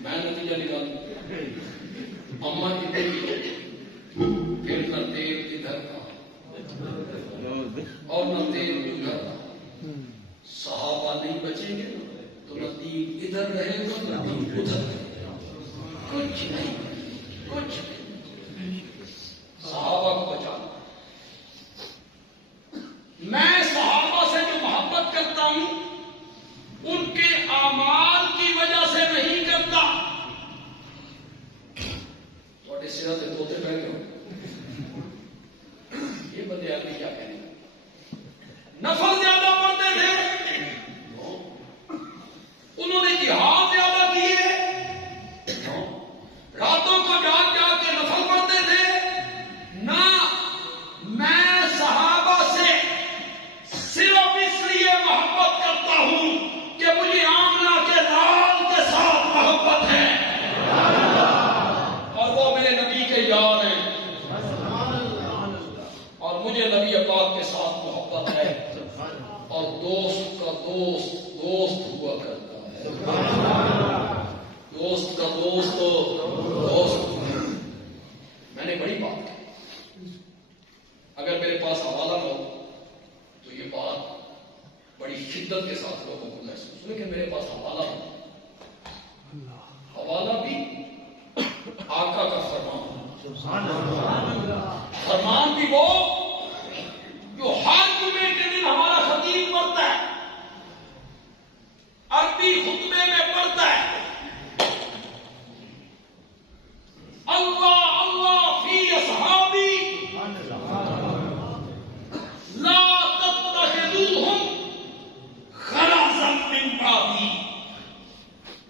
میں نتیجہ نکالوں اماں اتنے پھر نہ تیل ادھر کا اور نہ تیل ادھر کا. صحابہ نہیں بچیں گے تو نہ دین ادھر رہے گا نہ دین ادھر رہے گا. کچھ نہیں، کچھ نہیں. صحابہ کو بچانا. میں صحابہ سے جو محبت کرتا ہوں ان کے اعمال کی وجہ سے نہیں کرتا. تھوڑے سرا سے توتے بیٹھ گئے یہ بندے آدمی کیا کہیں گے؟ نفل زیادہ پڑھتے تھے، انہوں نے جہاد زیادہ کیے، راتوں کو جاگ جاگ کے نفل پڑھتے تھے. نہ میں صحابہ سے صرف اس لیے محبت کرتا ہوں کہ مجھے آمنہ کے لال کے ساتھ محبت ہے اور وہ میرے نبی کے یار ہیں اور مجھے نبی پاک کے ساتھ محبت ہے. اور دوست کا دوست دوست ہوا کرتا ہے. دوست کا دوست دوست. میں نے بڑی بات کی. اگر میرے پاس حوالہ ہو تو یہ بات بڑی شدت کے ساتھ لوگوں کو محسوس ہوئے کہ میرے پاس حوالہ ہو. حوالہ بھی آقا کا فرمان، فرمان بھی وہ جو ہر جمعے کے دن ہمارا خطیب پڑھتا ہے، عربی خطبے میں پڑھتا ہے. اللہ اللہ فی اصحابی لا تتخذوهم غرضا من بعدی.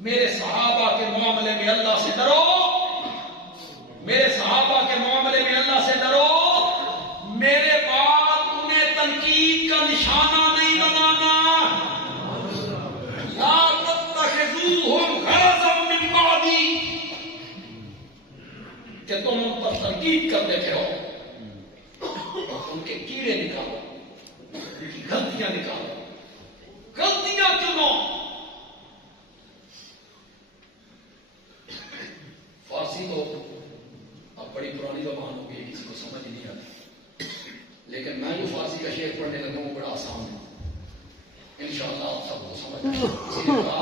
میرے صحابہ کے معاملے میں اللہ سے ڈرو، میرے صحابہ کے معاملے میں اللہ سے ڈرو. میرے بعد انہیں تنقید کا نشانہ نہیں بنانا. لا تتخذوهم غرضا من بعدی کہ تم ان پر تنقید کرتے رہو، ان کے کیڑے نکالو، ان کی غلطیاں نکالو، غلطیاں چنو. فارسی تو اب بڑی پرانی زبان ہو گئی، کسی کو سمجھ نہیں آتی. لیکن میں جو فارسی کا شعر پڑھنے لگا وہ بڑا آسان ہے، انشاءاللہ آپ سب کو سمجھ آئے گا۔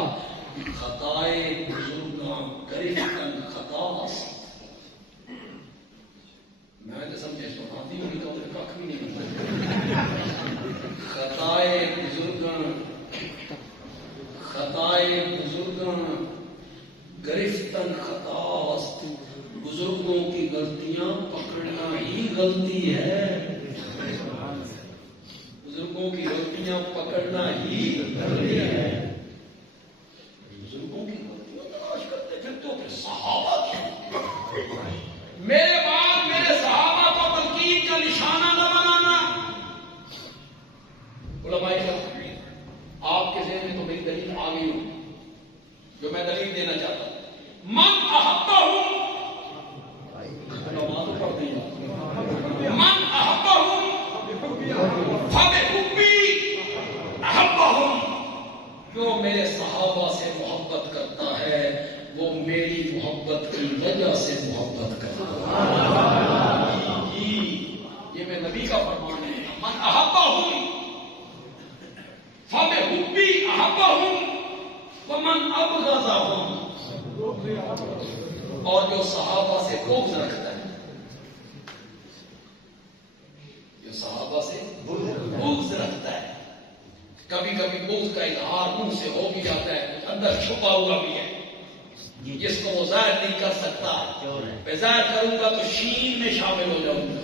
خطائے بزرگاں گرفتن خطا آسان، میں تو سمجھے سناتی ہوں تو کھ بھی نہیں بنتا۔ خطائے بزرگاں گرفتن خطا است، بزرگوں کی غلطیاں پکڑنا ہی غلطی ہے، بزرگوں کی غلطیاں پکڑنا ہی غلطی ہے۔ بزرگوں کی غلطیاں تلاش کرتے پھر تو پھر صحابہ کی میرے بعد میرے صحابہ کو تنقید کا نشانہ نہ بنانا۔ علماء آپ کے ذہن میں تو میری دلیل آ گئی ہو جو میں دلیل دینا چاہتا ہوں۔ من احبہ من احبہ فبحبی احبہم، جو میرے صحابہ سے محبت کرتا ہے وہ میری محبت کی وجہ سے محبت کرتا ہے۔ یہ میں نبی کا فرمان ہے، من احبہم فبحبی احبہم ومن ابغضہم، اور جو صحابہ سے بغض رکھتا ہے، جو صحابہ سے بغض رکھتا ہے، کبھی کبھی بغض کا اظہار منہ سے ہو بھی جاتا ہے، اندر چھپا ہوا بھی ہے، جس کو وہ ظاہر نہیں کر سکتا، میں ظاہر کروں گا تو شین میں شامل ہو جاؤں گا،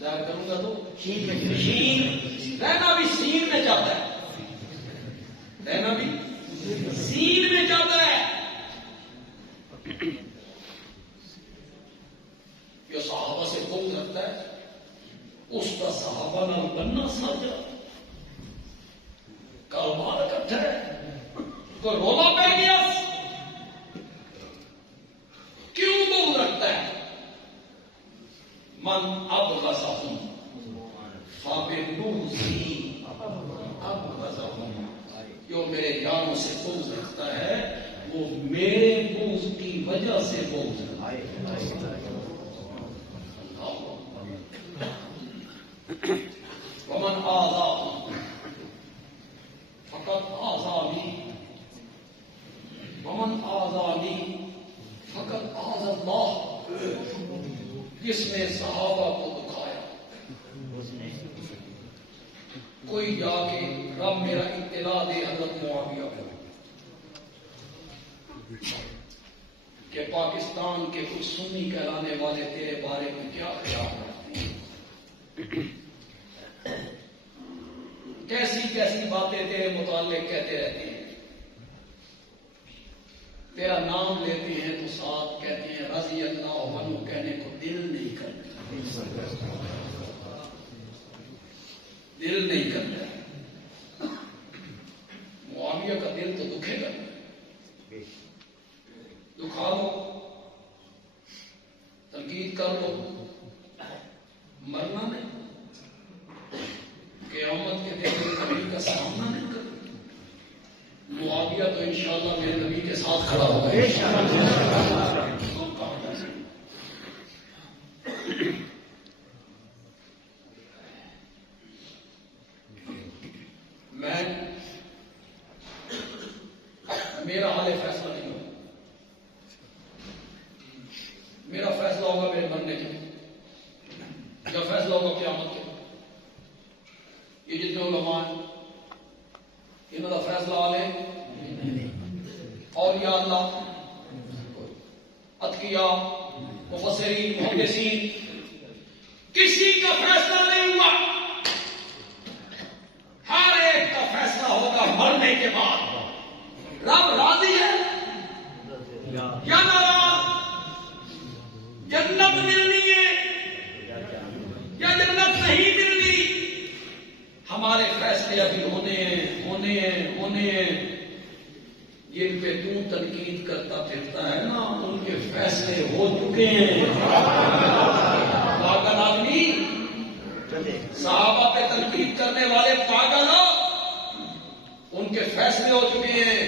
ظاہر کروں گا تو شین رہنا بھی سین میں چاہتا ہے، رہنا بھی سین میں چاہتا ہے۔ جو صحابہ سے بغض رکھتا ہے اس کا صحابہ نہ بننا سمجھا، کاروبار اکٹھا ہے، کوئی رولا پہ گیا، کیوں بغض رکھتا ہے؟ من ابغضہم فببغضی ابغضہم، جو میرے یاروں سے بغض رکھتا ہے وہ میرے بغض کی وجہ سے بغض رکھتا ہے۔ ومن آذاہم فقد آذانی ومن آذانی فقد آذى اللہ، جس نے صحابہ کو دکھایا، کوئی جا کے رب میرا اطلاع دے حضرت معاویہ کو کہ پاکستان کے کچھ سنی کہلانے والے تیرے بارے میں کیا خیال رکھتے ہیں، کیسی کیسی باتیں تیرے متعلق کہتے رہتے ہیں، تیرا نام لیتے ہیں تو ساتھ کہتے ہیں رضی اللہ عنہ، کہنے کو دل نہیں کرتا، دل نہیں کرتا۔ معاویہ کا دل تو دکھے گا، دکھا لو، تنقید کر لو، مرنا نہیں، قیامت کے دن نبی کا سامنا نہیں کرنا۔ معاویہ تو انشاءاللہ میرے نبی کے ساتھ کھڑا ہوگا۔ میں میرا حال فیصلہ نہیں ہوگا، میرا فیصلہ ہوگا میرے مرنے کے، یا فیصلہ ہوگا قیامت کے۔ یہ جتنے علماء ہیں انہوں کا فیصلہ آلے اور یا اللہ اتقیاء مفسرین محدثین کسی کا فیصلہ نہیں ہوا، ہر ایک کا فیصلہ ہوگا مرنے کے بعد۔ رب راضی ہے یا ناراض، جنت ملنی ہے یا جنت نہیں ملنی، ہمارے فیصلے ابھی ہونے ہیں۔ جن پہ تو تنقید کرتا پھرتا ہے نا ان کے فیصلے ہو چکے ہیں۔ پاگل آدمی، صحابہ پہ تنقید کرنے والے پاگل ہو، ان کے فیصلے ہو چکے ہیں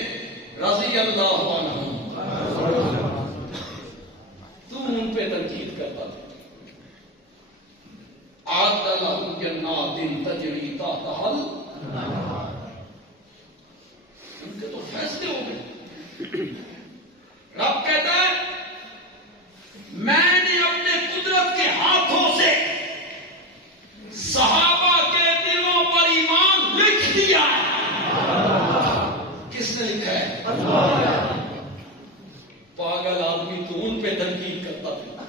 رضی اللہ عنہ، تو ان پہ تنقید کرتا پاگل آدمی تو ان پہ تنقید کرتا تھا.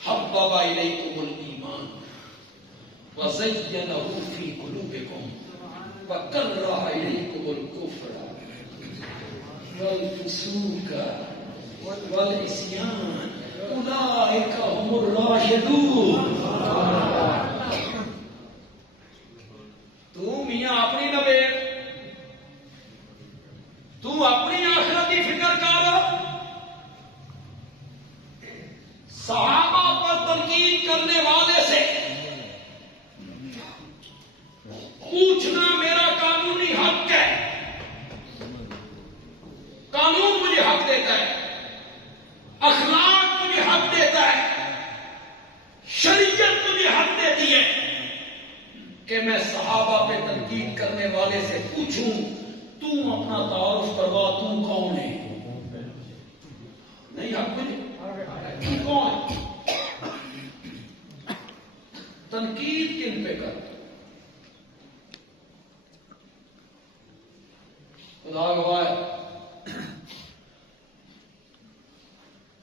حبب الیکم الایمان وزینہ فی قلوبکم وکرہ الیکم الکفر والفسوق والعصیان اولئک هم الراشدون. تو میاں اپنی نہ بیٹھ، تو اپنی آخرت کی فکر کر. صحابہ پر تنقید کرنے والے سے پوچھنا میرا قانونی حق ہے. قانون مجھے حق دیتا ہے، اخلاق مجھے حق دیتا ہے، شریعت مجھے حق دیتی ہے کہ میں صحابہ پہ تنقید کرنے والے سے پوچھوں تو اپنا تعارف کروا، تو کون ہے؟ نہیں حق مجھے، تو کون؟ تنقید کن پہ کر؟ خدا گواہ ہے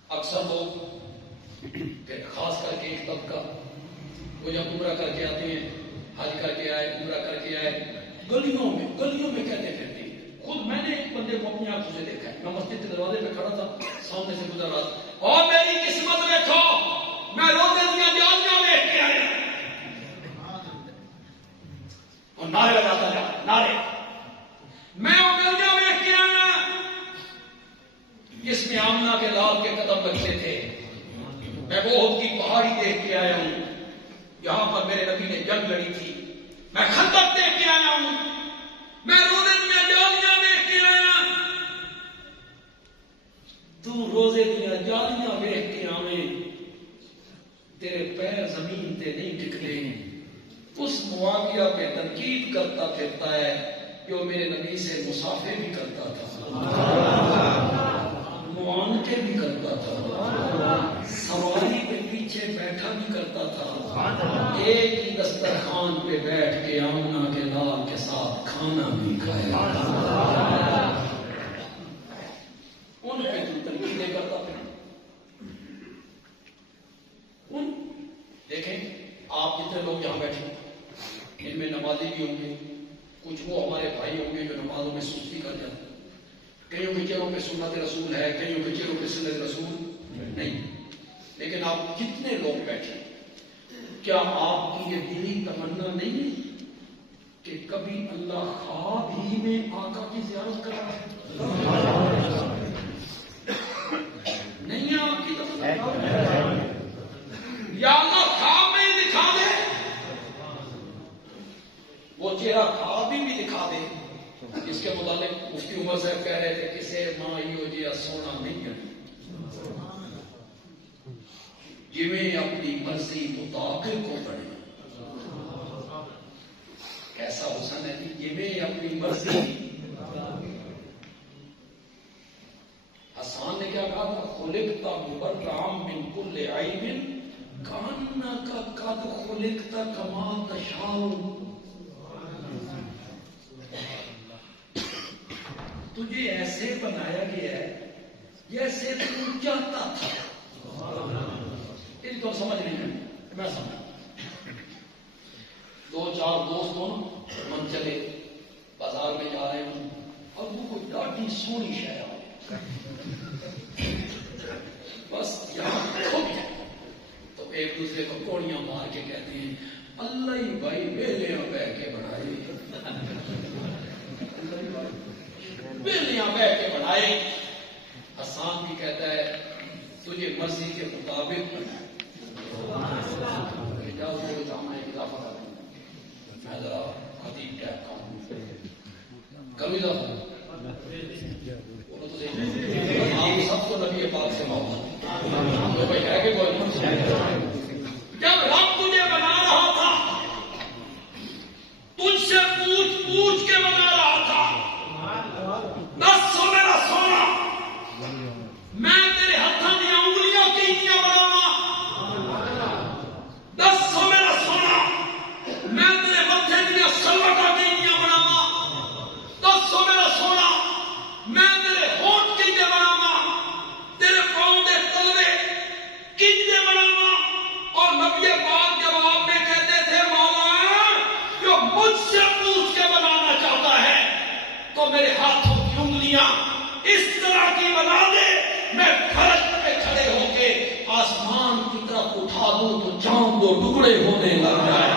اکثر لوگ خاص کر کے ایک طبقہ وہ جب عمرہ کر کے آتے ہیں، حج کر کے آئے، عمرہ کر کے آئے، گلیوں میں کہتے پھرتے ہیں. خود میں نے ایک بندے کو اپنی آنکھوں سے دیکھا ہے. میں مسجد کے دروازے پہ کھڑا تھا، سامنے سے گزر رہا تھا، اور میری قسمت دیکھو میں روزے دیا جالیاں دیکھ کے آیا اور نعرے لگاتا جا نعرے. میں وہ گلیاں دیکھ کے آیا جس میں آمنہ کے لال کے قدم لگتے تھے. میں بہت کی پہاڑی دیکھ کے آیا ہوں جہاں پر میرے نبی نے جنگ لڑی تھی. میں خندق دیکھ کے آیا ہوں، میں روزے دیا جالیاں دیکھ کے آیا. تو روزے دیا جالیاں دیکھ کے آویں، تیرے پیر زمین تے نہیں ٹکتے. اس معاویہ پہ تنقید کرتا پھرتا ہے جو میرے نبی سے مسافے بھی کرتا تھا، معانقے بھی کرتا تھا، سواری پہ پیچھے بیٹھا بھی کرتا تھا، ایک ہی دسترخوان پہ بیٹھ کے آمنہ کے لال کے ساتھ کھانا بھی کھایا. ان پہ تو تنقیدیں کرتا پھر. دیکھیں آپ جتنے لوگ یہاں بیٹھے ان میں نمازی بھی ہوں گے، کچھ وہ ہمارے بھائی ہوں گے جو نمازوں میں سستی کر جاتے. کئیوں کے چہروں پہ سنت رسول ہے، کئیوں کے چہروں پہ سنت رسول نہیں. لیکن آپ کتنے لوگ بیٹھے، کیا آپ کی یہ دلی تمنا نہیں ہے کہ کبھی اللہ خواب ہی میں آقا کی زیارت کرا ہے؟ نہیں ہے آپ کی تمنا؟ یا اللہ خواب میں ہی دکھا دے، وہ چہرہ خواب ہی بھی دکھا دے جس کے متعلق مفتی عمر صاحب کہہ رہے تھے کسے مائیو جیا سونا نہیں ہے، جویں اپنی مرضی مطابق کو پڑے. کیسا حسن ہے کہ جویں اپنی مرضی. حسان نے کیا کہا تھا؟ خلقتا مبرعا من کل عیب کانک قد خلقت کما تشاء. تجھے ایسے بنایا گیا ہے جیسے تو چاہتا تھا. تیری تو سمجھ نہیں ہے، میں سمجھ. دو چار دوست ہوں من چلے بازار میں جا رہے ہوں اور وہ کوئی ڈاٹی سونی شہر بس یہاں کھپ جائے تو ایک دوسرے کو کوڑیاں مار کے کہتے ہیں اللہ ہی بھائی ویلیاں بہ کے بڑھائے، ویلیاں بہ کے بڑھائے. حسان بھی کہتا ہے تجھے مرضی کے مطابق بنائے. میں ذرا خطیب ٹائپ کا ہوں، کبھی آپ سب کو نبی پاک سے محبت تو بھائی ہے کہ کوئی جب رب تجھے بنا رہا تھا تجھ سے پوچھ پوچھ کے بنا رہا تھا. 10 سو میرا سونا میں تیرے ہاتھوں کی انگلیاں کیتیاں بناوا، 10 سو میرا سونا میں تیرے متھے دیا سلوٹا کیتیاں بناوا، 10 سو میرا سونا اس طرح کی بنا دے میں فرش پہ کھڑے ہو کے آسمان کی طرف اٹھا دوں تو چاند دو ٹکڑے ہونے لگ جائے.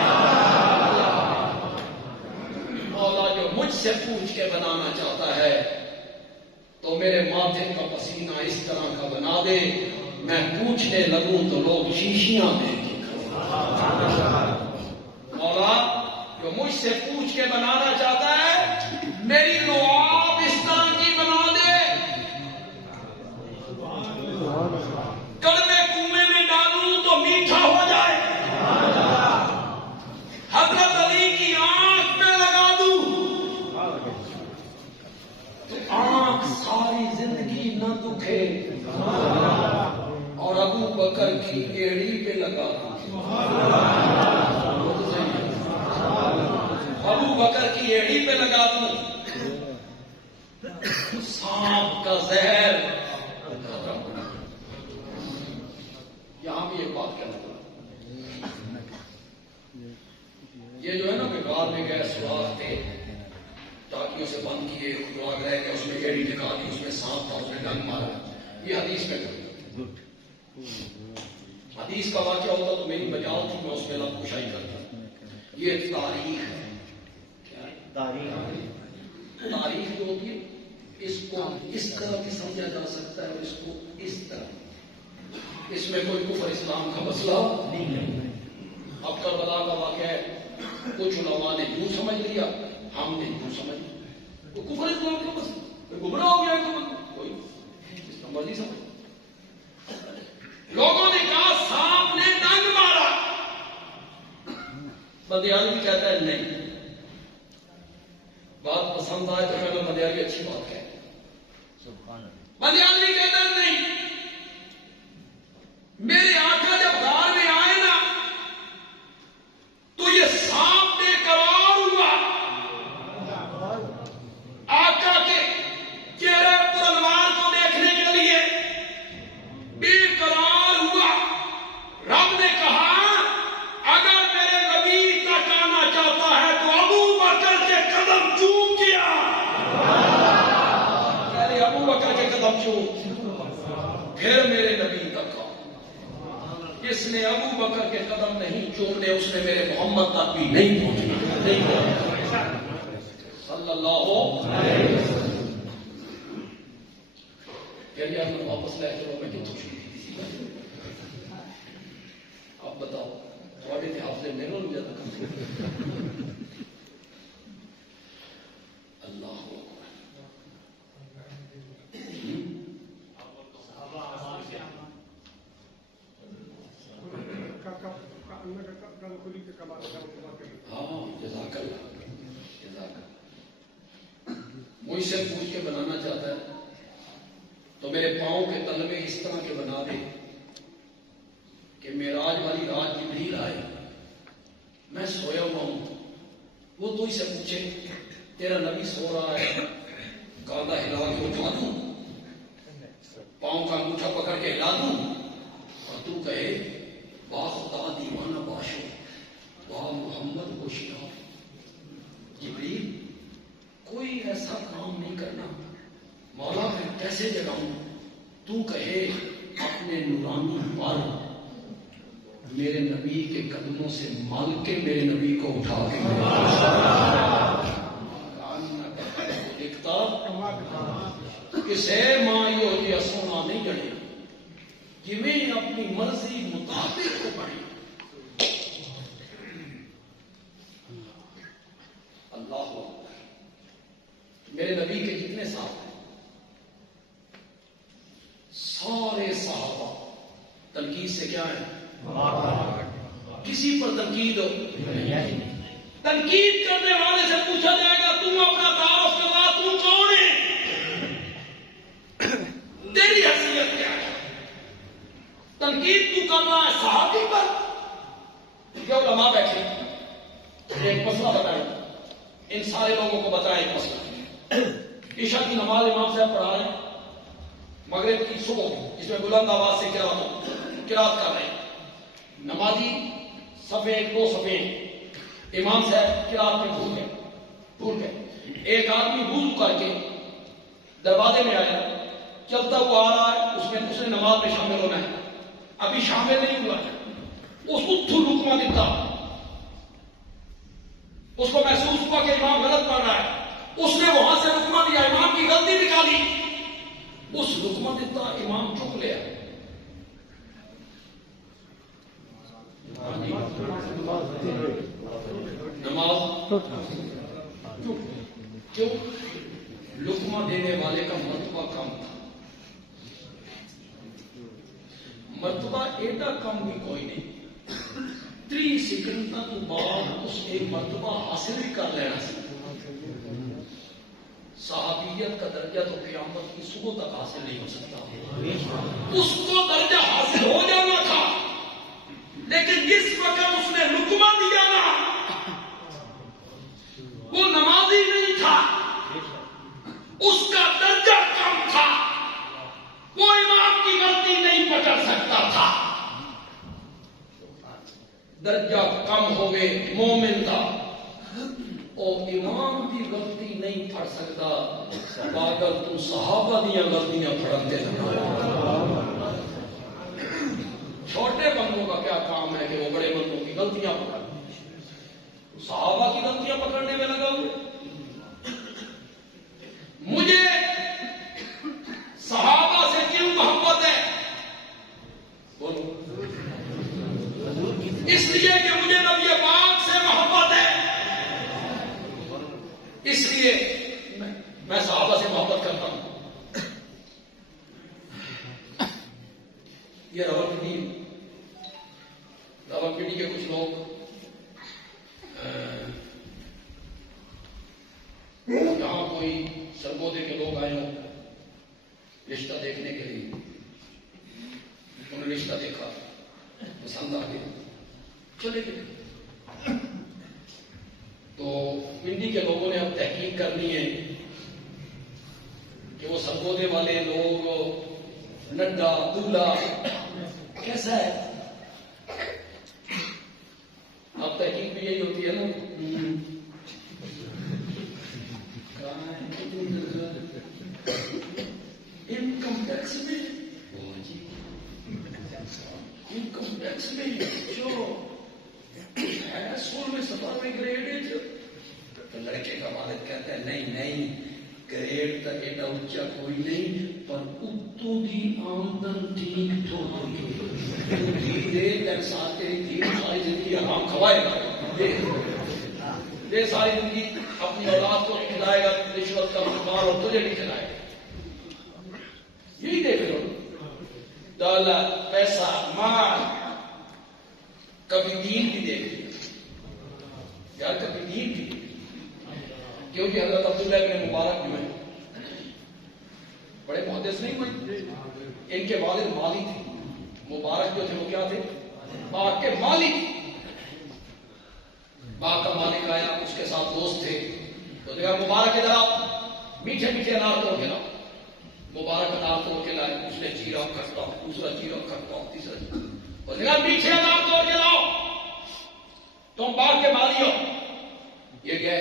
مولا جو مجھ سے پوچھ کے بنانا چاہتا ہے تو میرے ماتھے کا پسینہ اس طرح کا بنا دے میں پوچھنے لگوں تو لوگ شیشیاں دے کے مولا جو مجھ سے پوچھ کے بنانا چاہتا ہے میری لعاب اس طرح کی بنا دے کڑوے کنویں میں ڈالوں تو میٹھا ہو جائے. حضرت علی کی آنکھ پہ لگا دوں تو آنکھ ساری زندگی نہ دکھے اور ابو بکر کی ایڑی پہ لگا دوں. ابو بکر کی ایڑی پہ لگا دوں سانپ کا زہر. یہاں بھی ایک بات کہنا چاہتا ہوں یہ جو ہے نا کہ بعد میں گئے سوراخ تھے ٹاکیوں سے بند کیے خوراک رہ گئے اس میں ایڑی دکھا دی اس میں سانپ تھا اس نے ڈنگ مارا. یہ حدیث میں کرتا حدیث کا واقعہ ہوتا تو میری بجال تھی میں اس میں لفظ کشائی کرتا. یہ تاریخ ہے. کیا ہے تاریخ جو ہوتی ہے اس کو اس طرح سے سمجھا جا سکتا ہے اس کو اس طرح. اس میں کوئی کفر اسلام کا مسئلہ نہیں ہے. اب کربلا کا واقعہ ہے کچھ علماء نے یوں سمجھ لیا ہم نے یوں سمجھ لیا تو کفر اسلام کا مسئلہ کوئی گمراہ ہو گیا کوئی اس کا مرضی سمجھ. لوگوں نے کہا سانپ نے ڈنگ مارا. بدیال بھی کہتا ہے نہیں بات پسند آئے تو میں بدیال اچھی بات کہہ. بدیال بھی کہتا ہے نہیں میرے آقا جب غار میں آئے نا تو یہ سانپ بے قرار ہوا آقا کے چہرے پر انوار کو دیکھنے کے لیے بے قرار ہوا. رب نے کہا اگر میرے نبی تک آنا چاہتا ہے تو ابو بکر کے قدم چوم کیا. ابو بکر کے قدم چوم پھر میرے نبی تک آ. جس نے ابو بکر کے قدم نہیں چومنے اس نے میرے محمد تک بھی نہیں پہنچنا. صلی اللہ علیہ وسلم. یار میں واپس لے چلو میں کتوں چھوٹی تھی آپ بتاؤ تھوڑے تھے حافظ میرے لوگ زیادہ کم تھے. اللہ ہاں جزاک اللہ. مجھ سے پوچھ کے بنانا چاہتا ہے تو میرے پاؤں کے تلوے اس طرح کے بنا دے کہ معراج والی رات جبریل آئے میں سویا ہوا ہوں وہ تو اس سے پوچھے تیرا نبی سو رہا ہے گادا ہلا کے اٹھا دوں پاؤں کا انگوٹھا پکڑ کے ہلا دوں اور تو کہے واہ خدا دیوانہ باشو واہ محمد کو شکا. جبریل کوئی ایسا کام نہیں کرنا مولا میں کیسے جگاؤں. تو کہے اپنے نورانی پر میرے نبی کے قدموں سے مل کے میرے نبی کو اٹھا کے لکھتا کسے ماں یہ سونا نہیں جڑے جویں اپنی مرضی مطابق کو پڑھی. اللہ میرے نبی کے جتنے صاحب ہیں سارے صحابہ تنقید سے کیا ہے کسی پر تنقید کرنے والے سے پوچھا جائے گا تم اپنا تعارف کروا تم کون ہے تیری حیثیت کیا ہے. تنقید تو کر رہا ہے صحابی پر. جو علماء بیٹھے ایک مسئلہ بتائیں ان سارے لوگوں کو بتائیں ایک مسئلہ. عشاء کی نماز امام صاحب پڑھا رہے ہیں مغرب کی صبح جس میں بلند آواز سے قرات کر رہے ہیں نمازی صفحے 2 صفحے امام صاحب قرات میں بھول گئے. ایک آدمی وضو کر کے دروازے میں آیا، چلتا ہوا آ رہا ہے، اس نے نماز میں شامل ہونا ہے، ابھی شامل نہیں ہوا ہے، اس کو تھو رکما دیتا، اس کو محسوس ہوا کہ امام غلط پڑھ رہا ہے، اس نے وہاں سے رکما دیا، امام کی غلطی نکالی، اس رکما دیتا امام چک لیا، نماز کیوں؟ لقمہ دینے والے کا مرتبہ کم تھا، مرتبہ ایڈا کم بھی کوئی نہیں، 30 سیکنڈ تو بعد اس ایک مرتبہ حاصل بھی کر لینا سی، صحابیت کا درجہ تو قیامت کی صبح تک حاصل نہیں ہو سکتا، اس کو درجہ حاصل ہو جانا تھا، لیکن جس وقت اس نے لقمہ دیا نا، وہ نمازی نہیں تھا، اس کا درجہ کم تھا، وہ امام کی غلطی نہیں پکڑ سکتا تھا، درجہ کم ہوئے مومن تھا، اور امام کی غلطی نہیں پڑ سکتا، پاگل تو صحابہ دیا غلطیاں پڑھتے ہیں، چھوٹے بندوں کا کیا کام ہے کہ وہ بڑے بندوں کی غلطیاں پکڑ، صحابہ کی غلطیاں پکڑنے میں لگا ہوئے، مجھے صحابہ سے کیوں محبت ہے؟ بولو، اس لیے کہ مجھے نبی پاک سے محبت ہے، اس لیے میں صحابہ سے محبت کرتا ہوں۔ یہ راولپنڈی کے کچھ لوگ یہاں کوئی سرگودے کے لوگ آئے ہوں رشتہ دیکھنے کے لیے، انہوں نے رشتہ دیکھا، پسند آ گیا، چلے گئے، تو پنڈی کے لوگوں نے اب تحقیق کرنی ہے کہ وہ سرگودے والے لوگ نڈا دولہا کیسا ہے، اب تحقیق بھی یہی ہوتی ہے نا، انکم ٹیکس میں انکم ٹیکس میں جو ہے 16ویں 17ویں گریڈ، تو لڑکے کا والد کہتا ہے نہیں گریڈ تک ایڈا اونچا کوئی نہیں، پر اتو دی آمدن ٹھیک ٹھوک دے ساتھ تیری ساری زندگی حرام کھوائے گا، یہ ساری زندگی اپنی اولاد کو نہیں کھلائے گا، رشوت کا مقدار اور تجھے نہیں کھلائے گا، یہی دیکھ لو، دولت پیسہ مال، کبھی دین بھی دیکھ لیا یار، کبھی دین بھی، کیونکہ حضرت عبداللہ ابن مبارک جو ہے بڑے محدث نہیں ہوئے، ان کے والد مالی تھے، مبارک جو تھے وہ کیا تھے؟ باغ کے مالک، باغ کا مالک آیا، اس کے ساتھ دوست تھے، تو دیکھا مبارک ادھر آؤ، میٹھے میٹھے انار توڑ کے لاؤ، مبارک انار توڑ کے لائے، اس نے چیرا کھٹا، دوسرا چیرا کھٹا، تیسرا چیرا، اور دیکھا میٹھے انار توڑ کے لاؤ، تم باغ کے مالی ہو، یہ گئے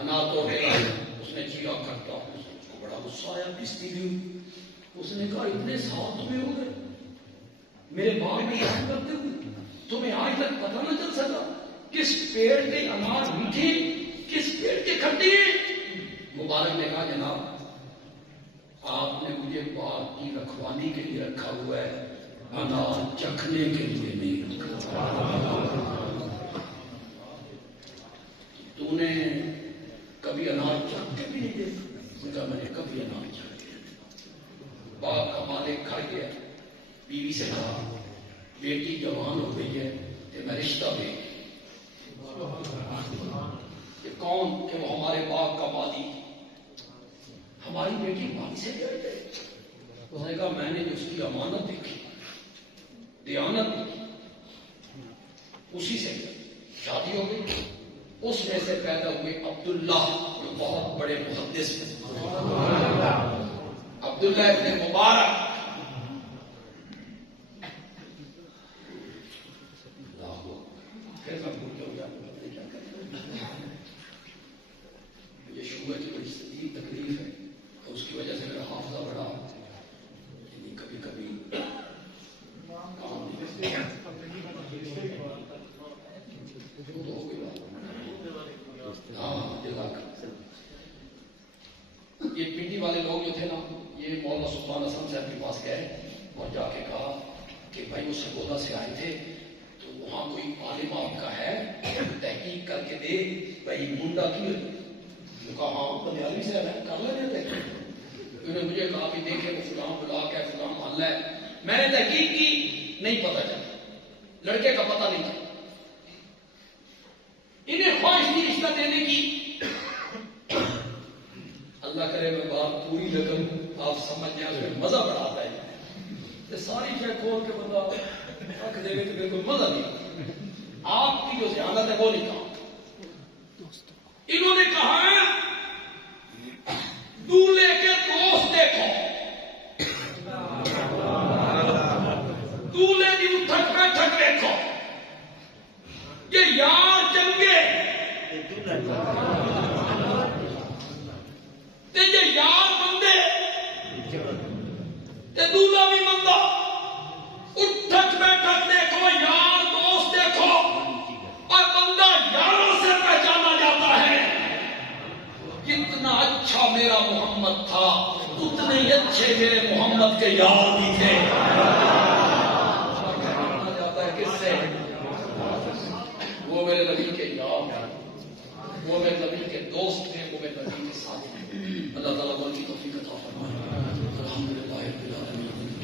انار توڑ کے لائے، اس نے چیرا کھٹا، اس کو بڑا غصہ آیا، پستی بھی، اس نے کہا اتنے سال تمہیں ہو گئے میرے باغ میں کام کرتے ہوئے، تمہیں آج تک پتہ نہ چل سکا کس پیڑ کے انار میٹھے کس پیڑ کے کھٹے؟ مبارک نے کہا جناب آپ نے مجھے باغ کی رکھوالی کے لیے رکھا ہوا ہے، انار چکھنے کے لیے نہیں رکھا، تو نے کبھی انار چکھ کے بھی نہیں دیکھا، میں نے کبھی انار چکھ کے، باغ کا مالک کھڑ گیا، بیوی سے کہا بیٹی جوان ہو گئی ہے کہ میں رشتہ دے، کہ کون؟ کہ وہ ہمارے باغ کا مالی، ہماری بیٹی مالی سے ڈر گئے، اس نے کہا میں نے اس کی امانت دیکھی، دیانت دیکھی، اسی سے شادی ہو گئی، اس میں سے پیدا ہوئے عبداللہ جو بہت بڑے محدث ہیں، عبداللہ ابن مبارک، یہ شوگر کی بڑی شدید تکلیف ہے، اور اس کی وجہ سے لوگ جو تھے نا یہ مولانا سلطان حسن صاحب کے پاس گئے اور جا کے کہا کہ بھائی وہ سرگودا سے آئے تھے تو وہاں کوئی عالم آپ کا ہے تحقیق کر کے دے بھائی منڈا کی کہا ہاں بنیادی سے ہے کر لیں گے. انہوں نے مجھے کہا بھی دیکھے وہ فلاں بلاک ہے فلاں محلہ ہے. میں نے تحقیق کی نہیں پتا چلا لڑکے کا پتہ نہیں تھا. انہیں خواہش تھی رشتہ دینے کی. اللہ کرے میں بات پوری رقم آپ سمجھ جائیں اس میں مزہ بڑا آتا ہے. ساری شے کھول کے بندہ رکھ دے گا تو بالکل مزہ نہیں. آپ کی جو ذہانت ہے وہ نہیں کہا. انہوں نے کہا دولہے کے دوست دیکھو دولہے کی اٹھک بیٹھک دیکھو یہ یار چنگے تے یہ یار بندے تے دولہا بھی بندہ. اٹھک بیٹھک دیکھو یار دوست دیکھو اور بندہ یاروں سے پہچانا جاتا ہے. کتنا اچھا میرا محمد تھا اتنے ہی اچھے میرے محمد کے یار بھی تھے. جاتا ہے کس سے وہ میرے نبی کے یار ہیں وہ میرے نبی کے دوست ہیں وہ میرے نبی کے ساتھ ہیں. اللہ تعالیٰ کی توفیق عطا فرمائے. الحمدللہ رب العالمین.